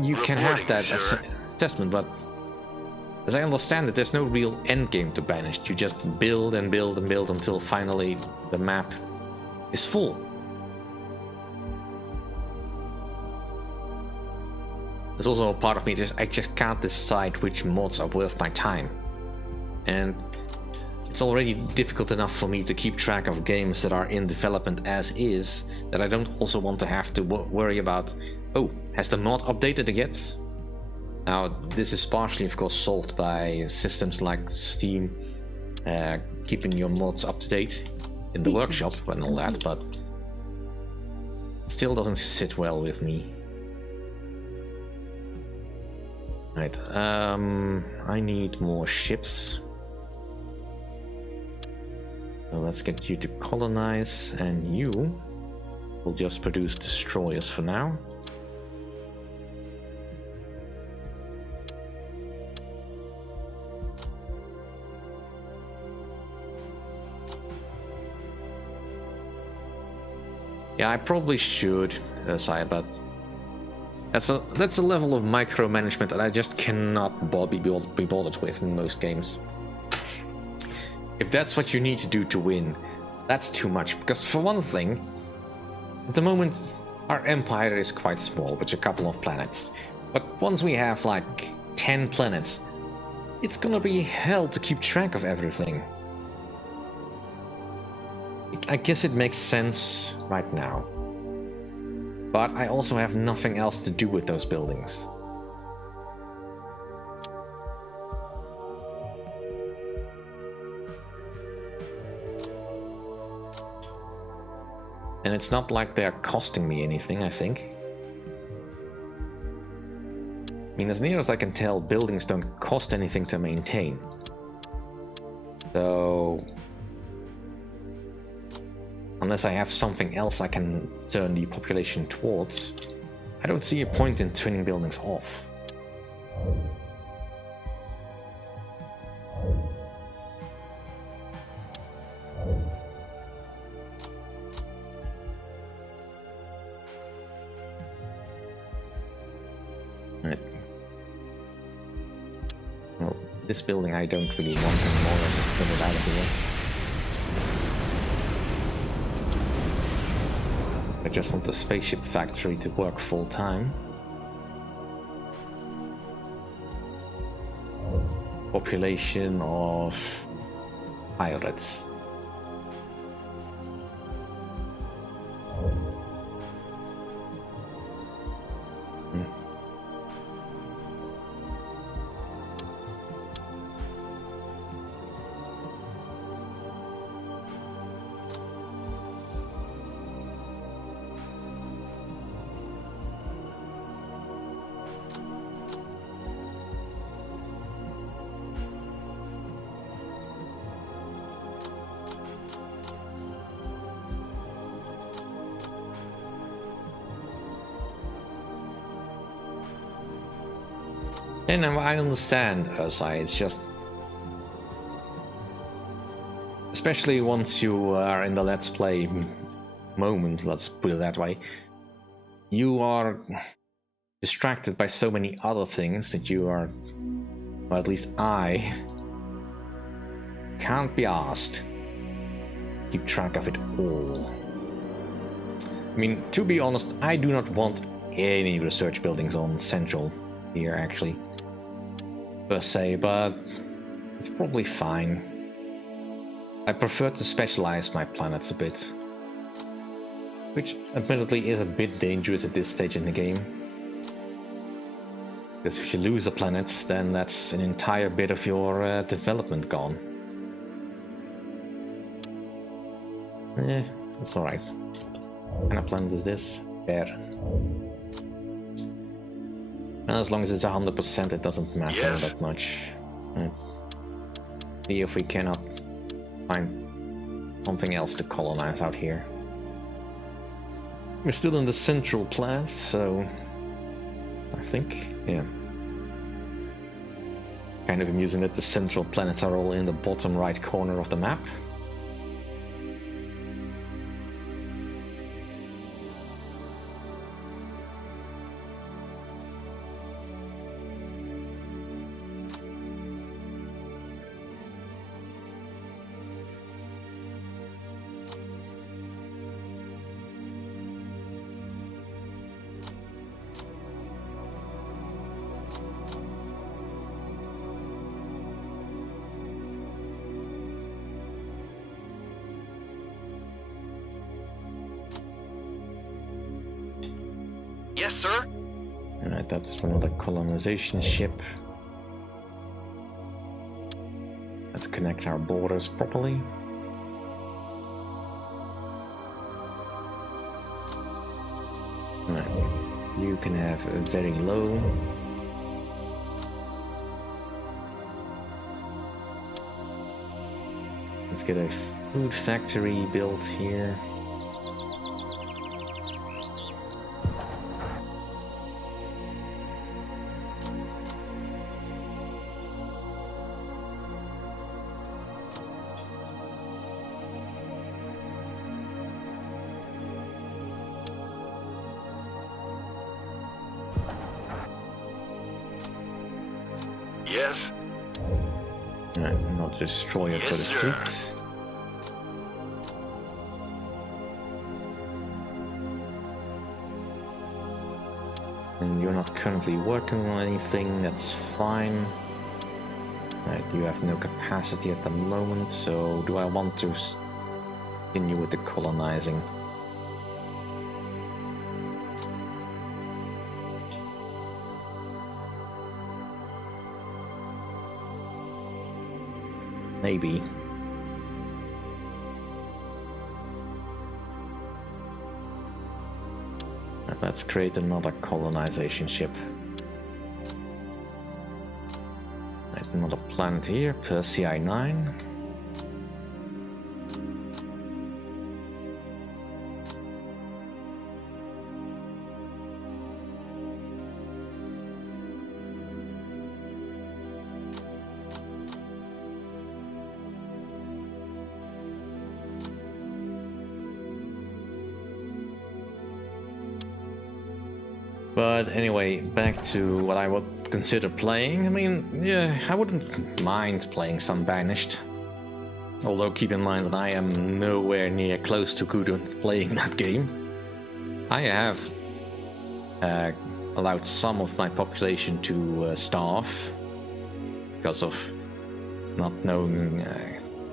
you can have that as an assessment, but as I understand it, there's no real end game to Banished. You just build and build and build until finally the map is full. There's also a part of me that I just can't decide which mods are worth my time. And it's already difficult enough for me to keep track of games that are in development as is, that I don't also want to have to worry about, oh, has the mod updated yet? Now, this is partially, of course, solved by systems like Steam, keeping your mods up to date in the workshop and all that, but still doesn't sit well with me. Right, I need more ships. So let's get you to colonize, and you will just produce destroyers for now. Yeah, I probably should, Sai, but that's a level of micromanagement that I just cannot be bothered with in most games. If that's what you need to do to win, that's too much. Because for one thing, At the moment, our empire is quite small, with a couple of planets. But once we have like 10 planets, it's gonna be hell to keep track of everything. I guess it makes sense right now. But I also have nothing else to do with those buildings. And it's not like they're costing me anything, I think. I mean, as near as I can tell, buildings don't cost anything to maintain. So... unless I have something else I can turn the population towards, I don't see a point in turning buildings off. Right. Well, this building I don't really want anymore, I just put it out of the way. I just want the spaceship factory to work full time. Population of pirates. And I understand, Ursai, it's just... especially once you are in the Let's Play moment, let's put it that way, you are distracted by so many other things that you are... or at least I... can't be asked to keep track of it all. I mean, to be honest, I do not want any research buildings on Central here, actually. Per se, but it's probably fine. I prefer to specialize my planets a bit, which admittedly is a bit dangerous at this stage in the game. Because if you lose a planet, then that's an entire bit of your development gone. Eh, it's alright. What kind of planet is this? There. As long as it's 100%, it doesn't matter that much. See if we cannot find something else to colonize out here. We're still in the central planet, so I think, yeah. Kind of amusing that the central planets are all in the bottom right corner of the map. Yes, sir? Alright, that's another colonization ship. Let's connect our borders properly. Alright, you can have a very low. Let's get a food factory built here. Yes? Alright, not destroyer for the sir. fleet. currently working on anything, that's fine. Right, you have no capacity at the moment, so do I want to continue with the colonizing? Maybe. Let's create another colonization ship. Right, another planet here, Persei 9. But anyway, back to what I would consider playing. I mean, yeah, I wouldn't mind playing some Banished. Although keep in mind that I am nowhere near close to good at playing that game. I have allowed some of my population to starve because of not knowing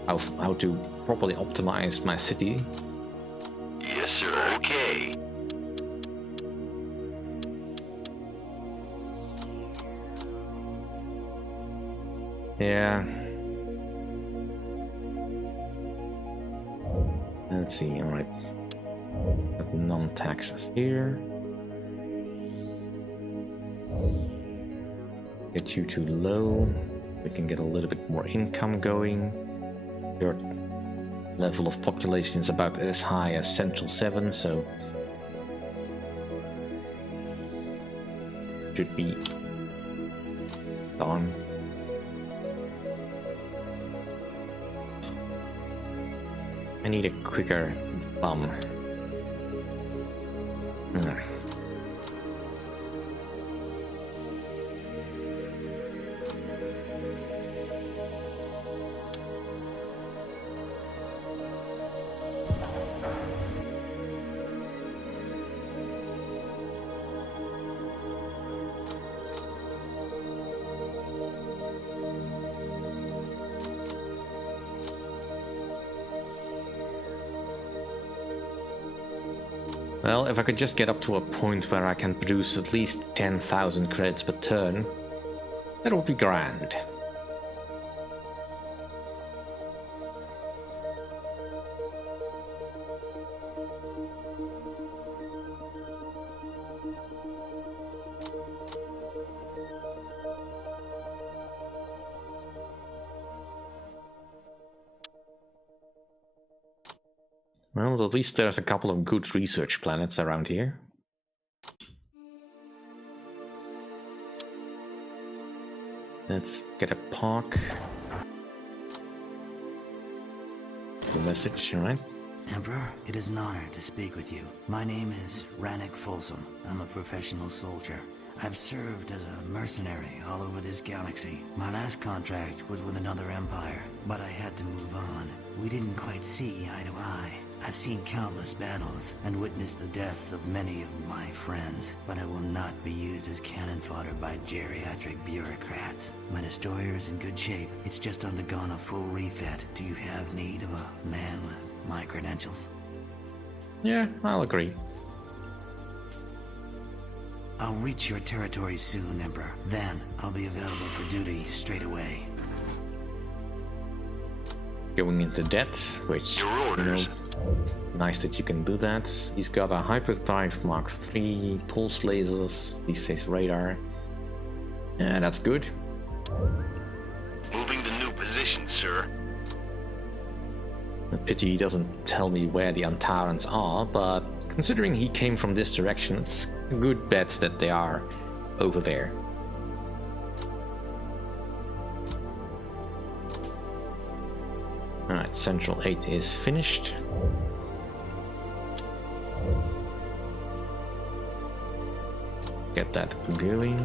how to properly optimize my city. Yes, sir. Okay. Yeah. Let's see, alright. Got non-taxes here. Get you too low. We can get a little bit more income going. Your level of population is about as high as Central 7, so should be done. I need a quicker thumb. Well, if I could just get up to a point where I can produce at least 10,000 credits per turn, that would be grand. Well, at least there's a couple of good research planets around here. Let's get a park. The message, right? Emperor, it is an honor to speak with you. My name is Rannick Folsom. I'm a professional soldier. I've served as a mercenary all over this galaxy. My last contract was with another empire, but I had to move on. We didn't quite see eye to eye. I've seen countless battles and witnessed the deaths of many of my friends, but I will not be used as cannon fodder by geriatric bureaucrats. My destroyer is in good shape. It's just undergone a full refit. Do you have need of a man with my credentials? Yeah, I'll agree. I'll reach your territory soon, Emperor. Then, I'll be available for duty straight away. Going into debt, which, Your orders. Nice that you can do that. He's got a hyperdrive Mark III, pulse lasers, deep space radar. Yeah, that's good. Moving to new position, sir. A pity he doesn't tell me where the Antarans are, but considering he came from this direction, it's a good bet that they are over there. Alright, Central 8 is finished. Get that going.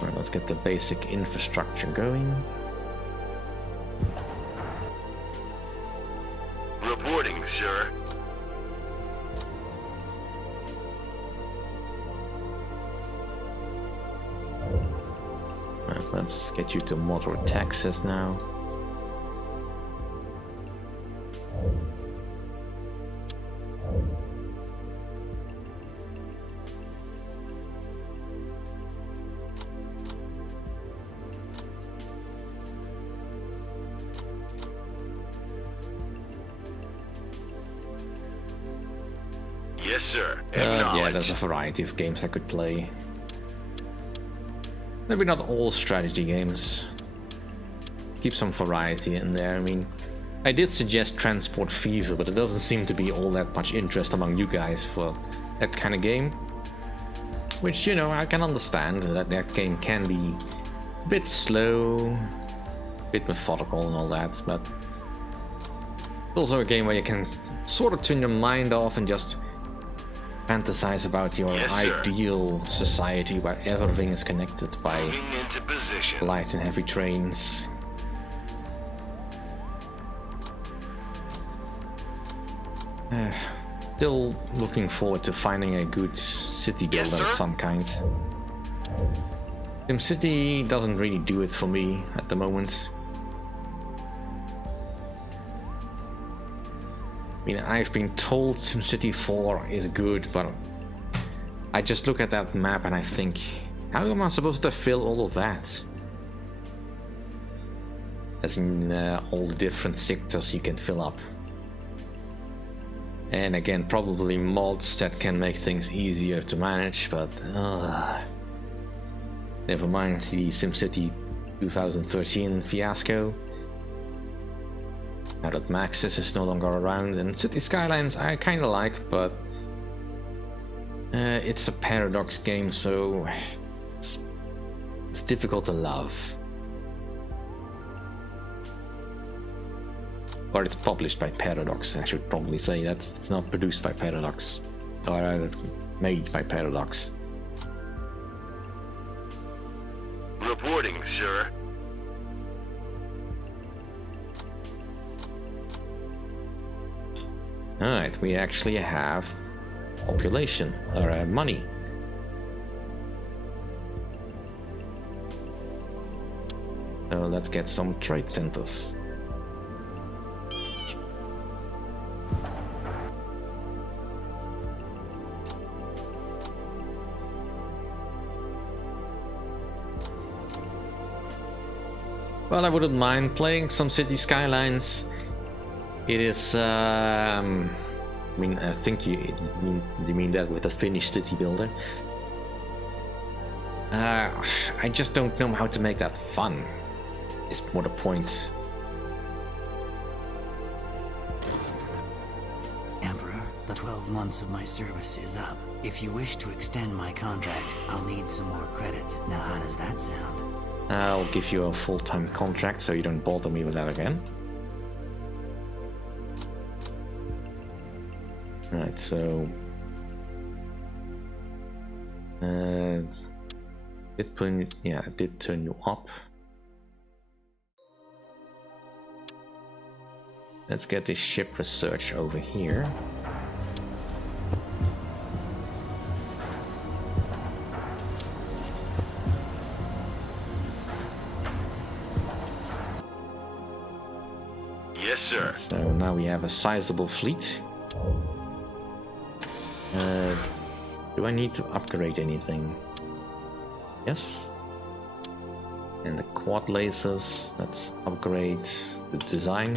Alright, let's get the basic infrastructure going. Reporting, sir. let's get you to moderate taxes now. Yes, sir. Yeah, there's a variety of games I could play. Maybe not all strategy games. Keep some variety in there. I mean, I did suggest Transport Fever, but it doesn't seem to be all that much interest among you guys for that kind of game. Which, you know, I can understand that that game can be a bit slow, a bit methodical and all that, but it's also a game where you can sort of turn your mind off and just fantasize about your ideal society where everything is connected by light and heavy trains. Still looking forward to finding a good city builder of some kind. SimCity doesn't really do it for me at the moment. I mean, I've been told SimCity 4 is good, but I just look at that map and I think, how am I supposed to fill all of that? As in all the different sectors you can fill up. And again, probably mods that can make things easier to manage, but never mind the SimCity 2013 fiasco. Now that Maxis is no longer around, and City Skylines I kinda like, but it's a Paradox game, so it's difficult to love. Or it's published by Paradox, I should probably say. It's not produced by Paradox, or rather made by Paradox. Reporting, sir. Alright, we actually have population, or money. So let's get some trade centers. Well, I wouldn't mind playing some City Skylines. It is, I mean, I think you mean that with a Finnish city builder. I just don't know how to make that fun, is more the point. Emperor, the 12 months of my service is up. If you wish to extend my contract, I'll need some more credits. Now, how does that sound? I'll give you a full-time contract so you don't bother me with that again. Right, so it did turn you up. Let's get this ship research over here. Yes, sir. So now we have a sizable fleet. Do I need to upgrade anything? Yes. And the quad lasers, let's upgrade the design.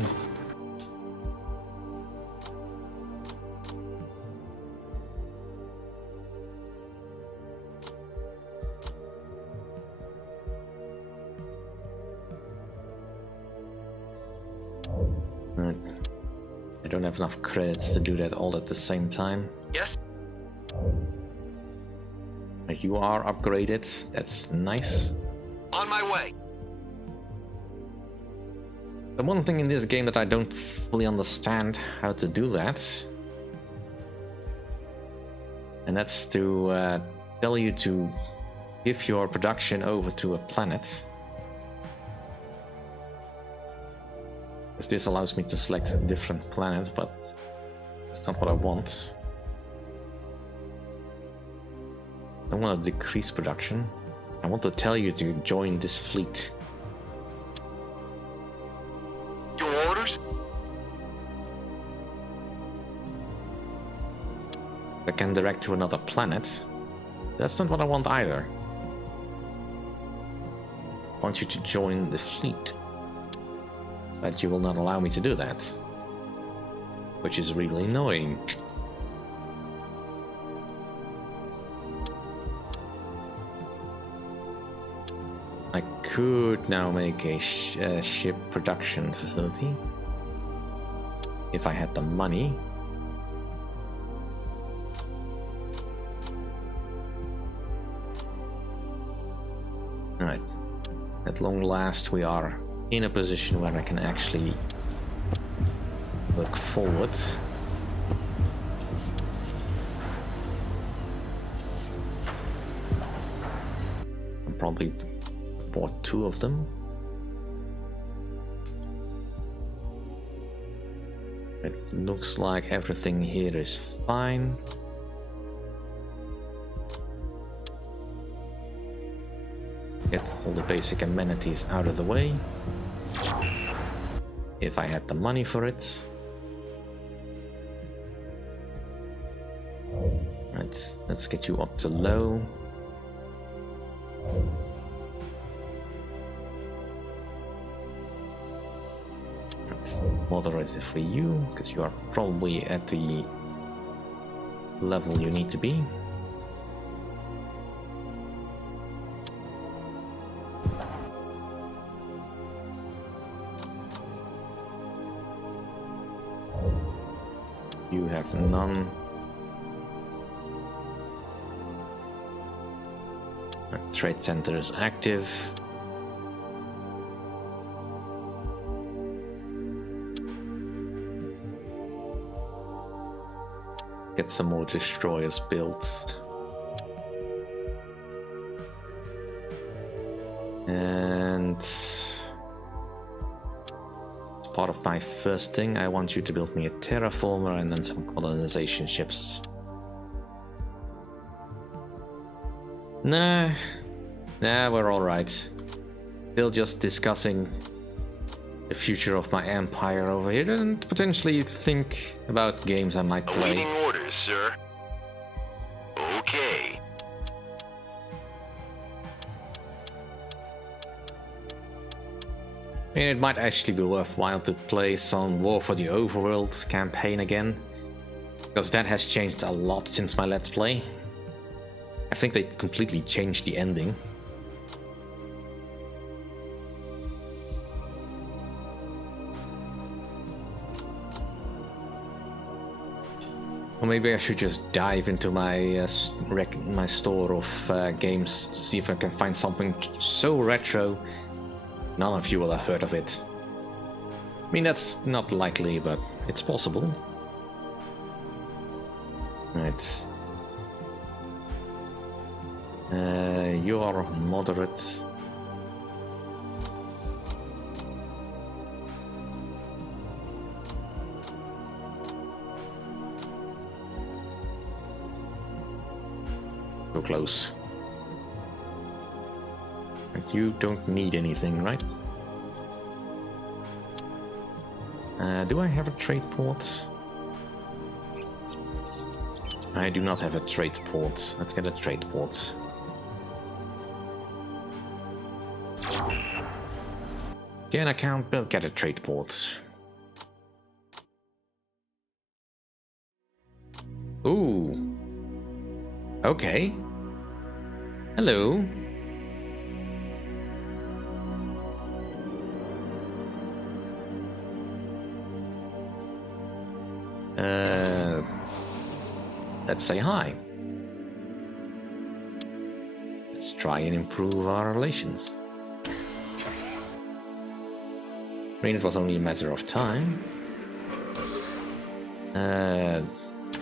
I don't have enough credits to do that all at the same time. Yes. You are upgraded, that's nice. On my way. The one thing in this game that I don't fully understand how to do that, and that's to tell you to give your production over to a planet. Because this allows me to select a different planet, but that's not what I want. I want to decrease production. I want to tell you to join this fleet. Your orders? I can direct to another planet. That's not what I want either. I want you to join the fleet. But you will not allow me to do that. Which is really annoying. I could now make a ship production facility. If I had the money. Alright. At long last we are in a position where I can actually look forward. I'll probably bought 2 of them. It looks like everything here is fine. Get all the basic amenities out of the way. If I had the money for it. Right, let's get you up to low. Let's moderate it for you, because you are probably at the level you need to be. You have none. Trade center is active. Get some more destroyers built. And as part of my first thing, I want you to build me a terraformer and then some colonization ships. Nah, we're alright. Still just discussing the future of my empire over here and potentially think about games I might play. Awaiting orders, sir. Okay. And it might actually be worthwhile to play some War for the Overworld campaign again, because that has changed a lot since my Let's Play. I think they completely changed the ending. Or maybe I should just dive into my my store of games, see if I can find something so retro none of you will have heard of it. I mean, that's not likely, but it's possible. Right. You are moderate. Go close. But you don't need anything, right? Do I have a trade port? I do not have a trade port. Let's get a trade port. Again, I can't get a trade port. Ooh. Okay. Hello. Let's say hi. Let's try and improve our relations. I mean, it was only a matter of time.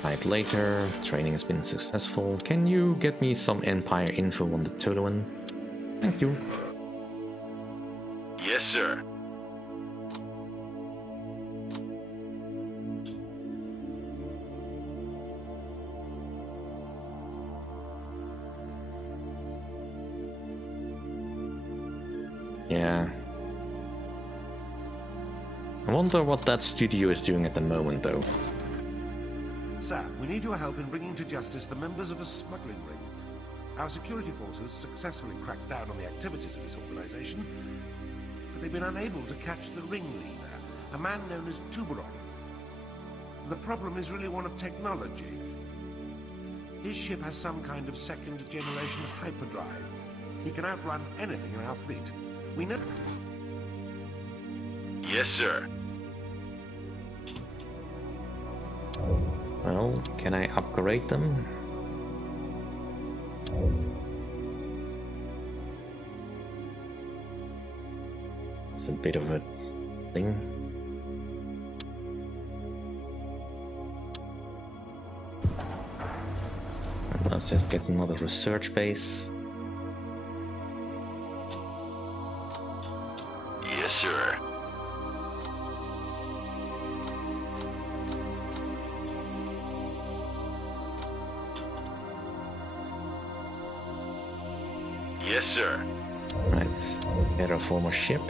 Night later, training has been successful. Can you get me some Empire info on the Toluan? Thank you. Yes, sir. Yeah. I wonder what that studio is doing at the moment, though. Sir, we need your help in bringing to justice the members of a smuggling ring. Our security forces successfully cracked down on the activities of this organization, but they've been unable to catch the ringleader, a man known as Tuberon. The problem is really one of technology. His ship has some kind of second-generation hyperdrive. He can outrun anything in our fleet. We know... Yes, sir. Well, can I upgrade them? It's a bit of a thing. Let's just get another research base. Yes, sir. Yes, sir. Right, terraform a ship.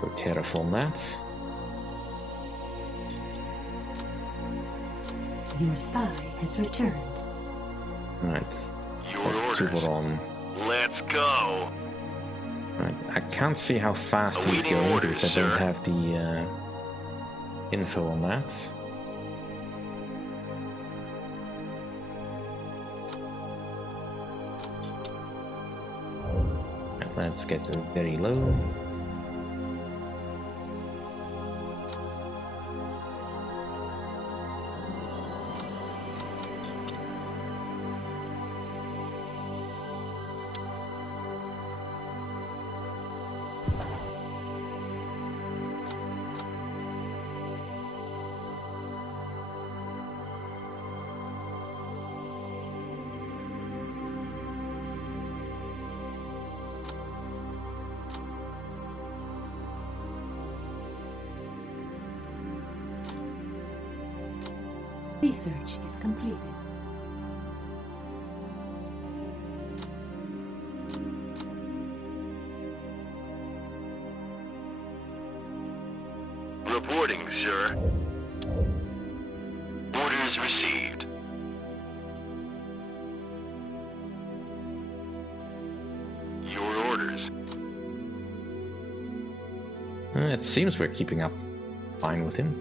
Go terraform that. Your spy has returned. Right. Your orders. Tuberon. Let's go. Right, I can't see how fast he's Awaiting going orders, because I don't sir. have the info on that. Right, let's get very low. Research is completed. Reporting, sir. Orders received. Your orders. It seems we're keeping up fine with him.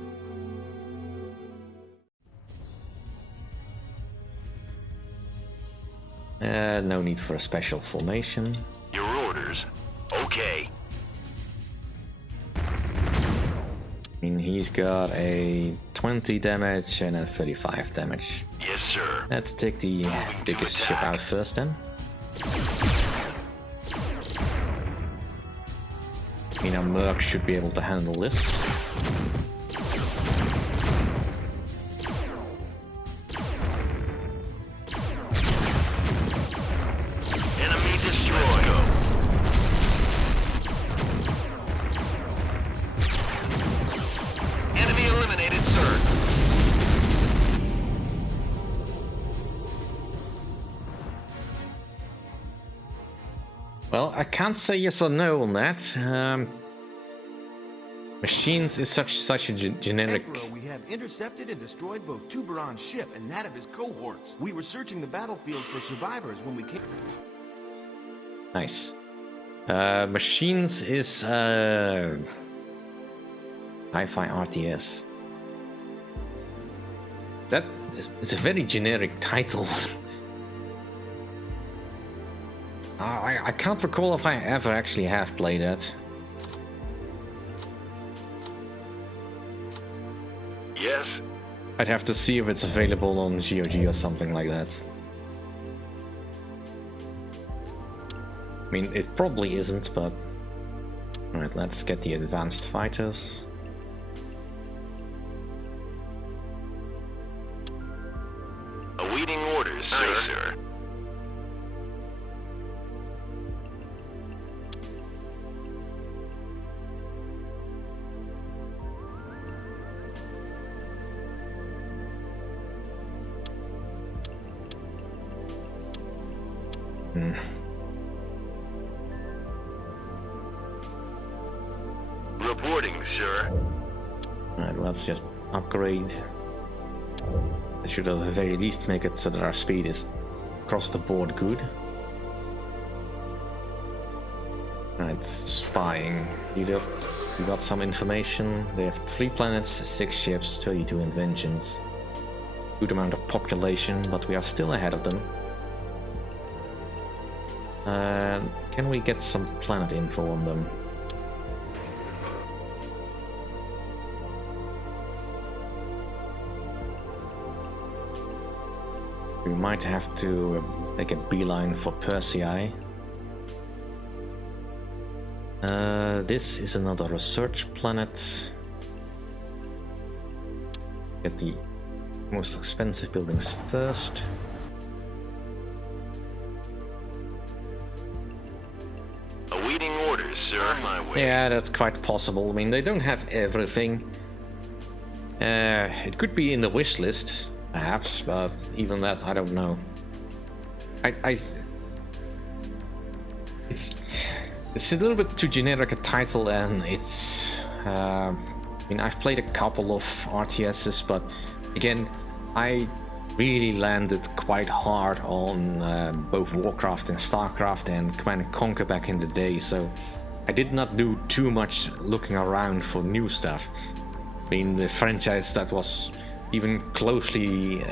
No need for a special formation. Your orders. Okay. I mean, he's got a 20 damage and a 35 damage. Yes, sir. Let's take the biggest ship out first then. I mean, our Merc should be able to handle this. Enemy destroyed. Enemy eliminated, sir. Well, I can't say yes or no on that. Machines is such a generic. Emperor, we have intercepted and destroyed both Tuberon's ship and that of his cohorts. We were searching the battlefield for survivors when we came. Nice. Machines is Hi-Fi RTS. That is, it's a very generic title. I can't recall if I ever actually have played that. Yes. I'd have to see if it's available on GOG or something like that. I mean, it probably isn't, but... Alright, let's get the advanced fighters. Awaiting orders, sir. Aye, sir. Reporting, sir. Alright, let's just upgrade. I should at the very least make it so that our speed is across the board good. Alright, spying. You got some information. They have 3 planets, 6 ships, 32 inventions. Good amount of population, but we are still ahead of them. Can we get some planet info on them? We might have to make a beeline for Persei. This is another research planet. Get the most expensive buildings first. Awaiting orders, sir. On my way. Yeah, that's quite possible. I mean, they don't have everything. It could be in the wish list, perhaps, but even that, I don't know. It's a little bit too generic a title, and it's. I mean, I've played a couple of RTSs, but again, I really landed quite hard on both Warcraft and Starcraft and Command & Conquer back in the day, so I did not do too much looking around for new stuff. I mean, the franchise that was even closely,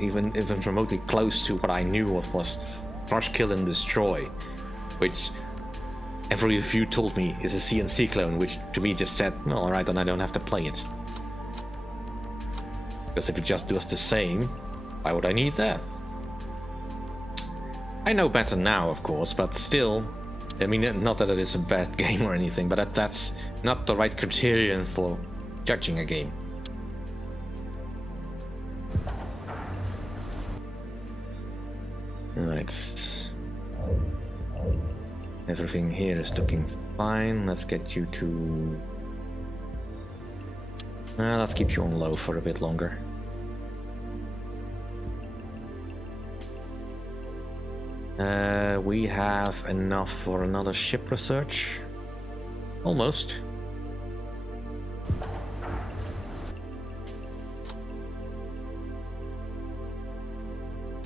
even remotely close to what I knew of was Crush, Kill and Destroy, which every review told me is a CNC clone, which to me just said, well, alright, then I don't have to play it. Because if it just does the same, why would I need that? I know better now, of course, but still, I mean, not that it is a bad game or anything, but that's not the right criterion for judging a game. Alright. Everything here is looking fine. Let's get you to... let's keep you on low for a bit longer. We have enough for another ship research. Almost.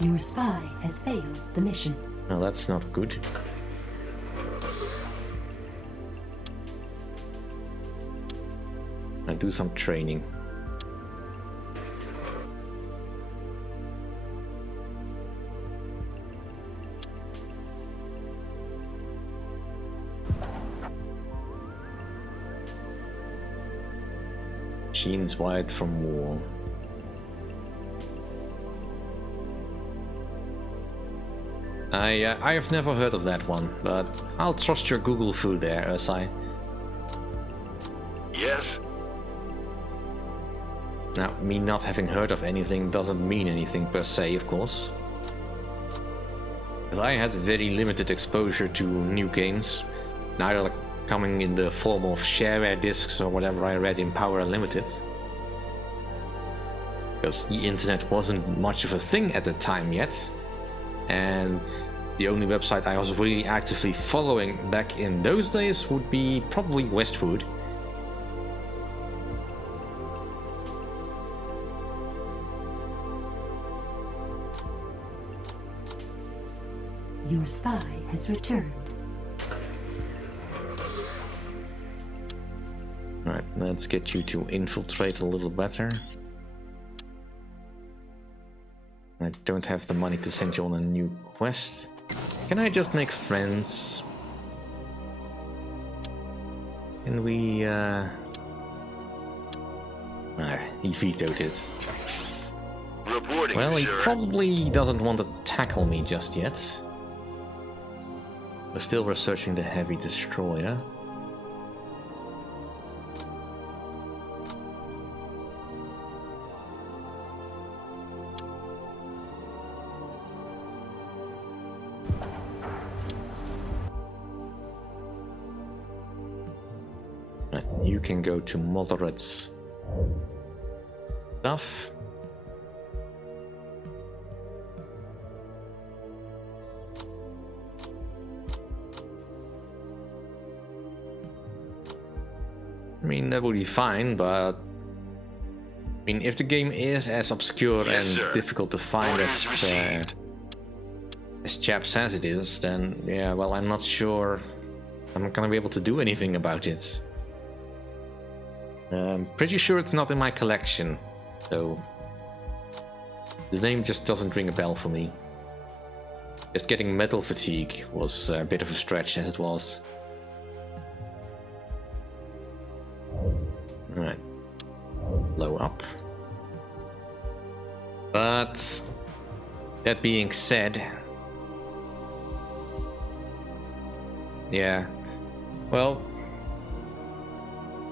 Your spy has failed the mission. Well, that's not good. I do some training. Machines wired from war. I have never heard of that one, but I'll trust your Google foo there, Ursai. Yes. Now, me not having heard of anything doesn't mean anything per se, of course. But I had very limited exposure to new games, neither coming in the form of shareware discs or whatever I read in Power Unlimited. Because the internet wasn't much of a thing at the time yet, and the only website I was really actively following back in those days would be probably Westwood. Your spy has returned. Alright, let's get you to infiltrate a little better. I don't have the money to send you on a new quest. Can I just make friends? Can we, he vetoed it. Reporting, well, he sir. probably doesn't want to tackle me just yet. We're still researching the heavy destroyer. Right, you can go to moderate stuff. mean, that would be fine, but... I mean, if the game is as obscure and difficult to find as Chap says it is, then yeah, well, I'm not sure I'm not gonna be able to do anything about it. Pretty sure it's not in my collection, so the name just doesn't ring a bell for me. Just getting Metal Fatigue was a bit of a stretch as it was. Alright. Blow up. But that being said, yeah, well,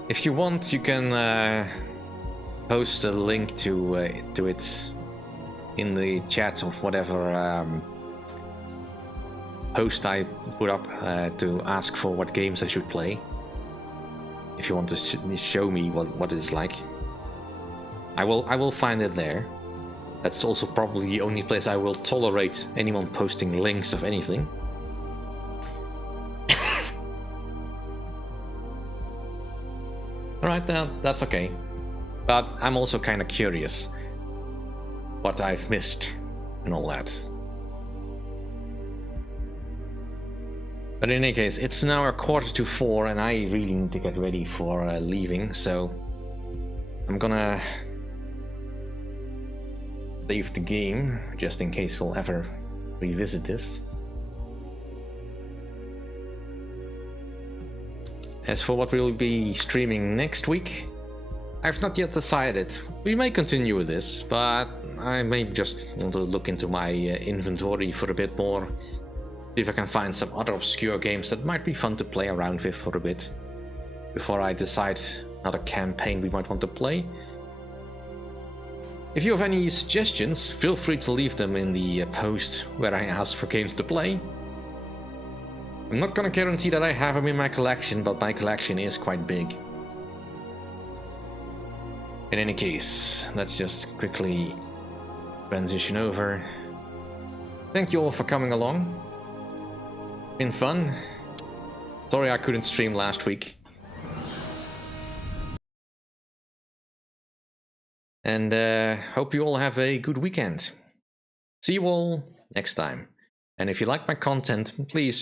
if you want, you can post a link to it in the chat of whatever post I put up to ask for what games I should play. If you want to show me what it is like, I will find it there. That's also probably the only place I will tolerate anyone posting links of anything. Alright, that's okay. But I'm also kind of curious what I've missed and all that. But in any case, it's now 3:45 and I really need to get ready for leaving, so I'm gonna save the game just in case we'll ever revisit this. As for what we'll be streaming next week, I've not yet decided. We may continue with this, but I may just want to look into my inventory for a bit more. See if I can find some other obscure games that might be fun to play around with for a bit before I decide another campaign we might want to play. If you have any suggestions, feel free to leave them in the post where I ask for games to play. I'm not gonna guarantee that I have them in my collection, but my collection is quite big. In any case, let's just quickly transition over. Thank you all for coming along. Been fun. Sorry I couldn't stream last week. And hope you all have a good weekend. See you all next time. And if you like my content, please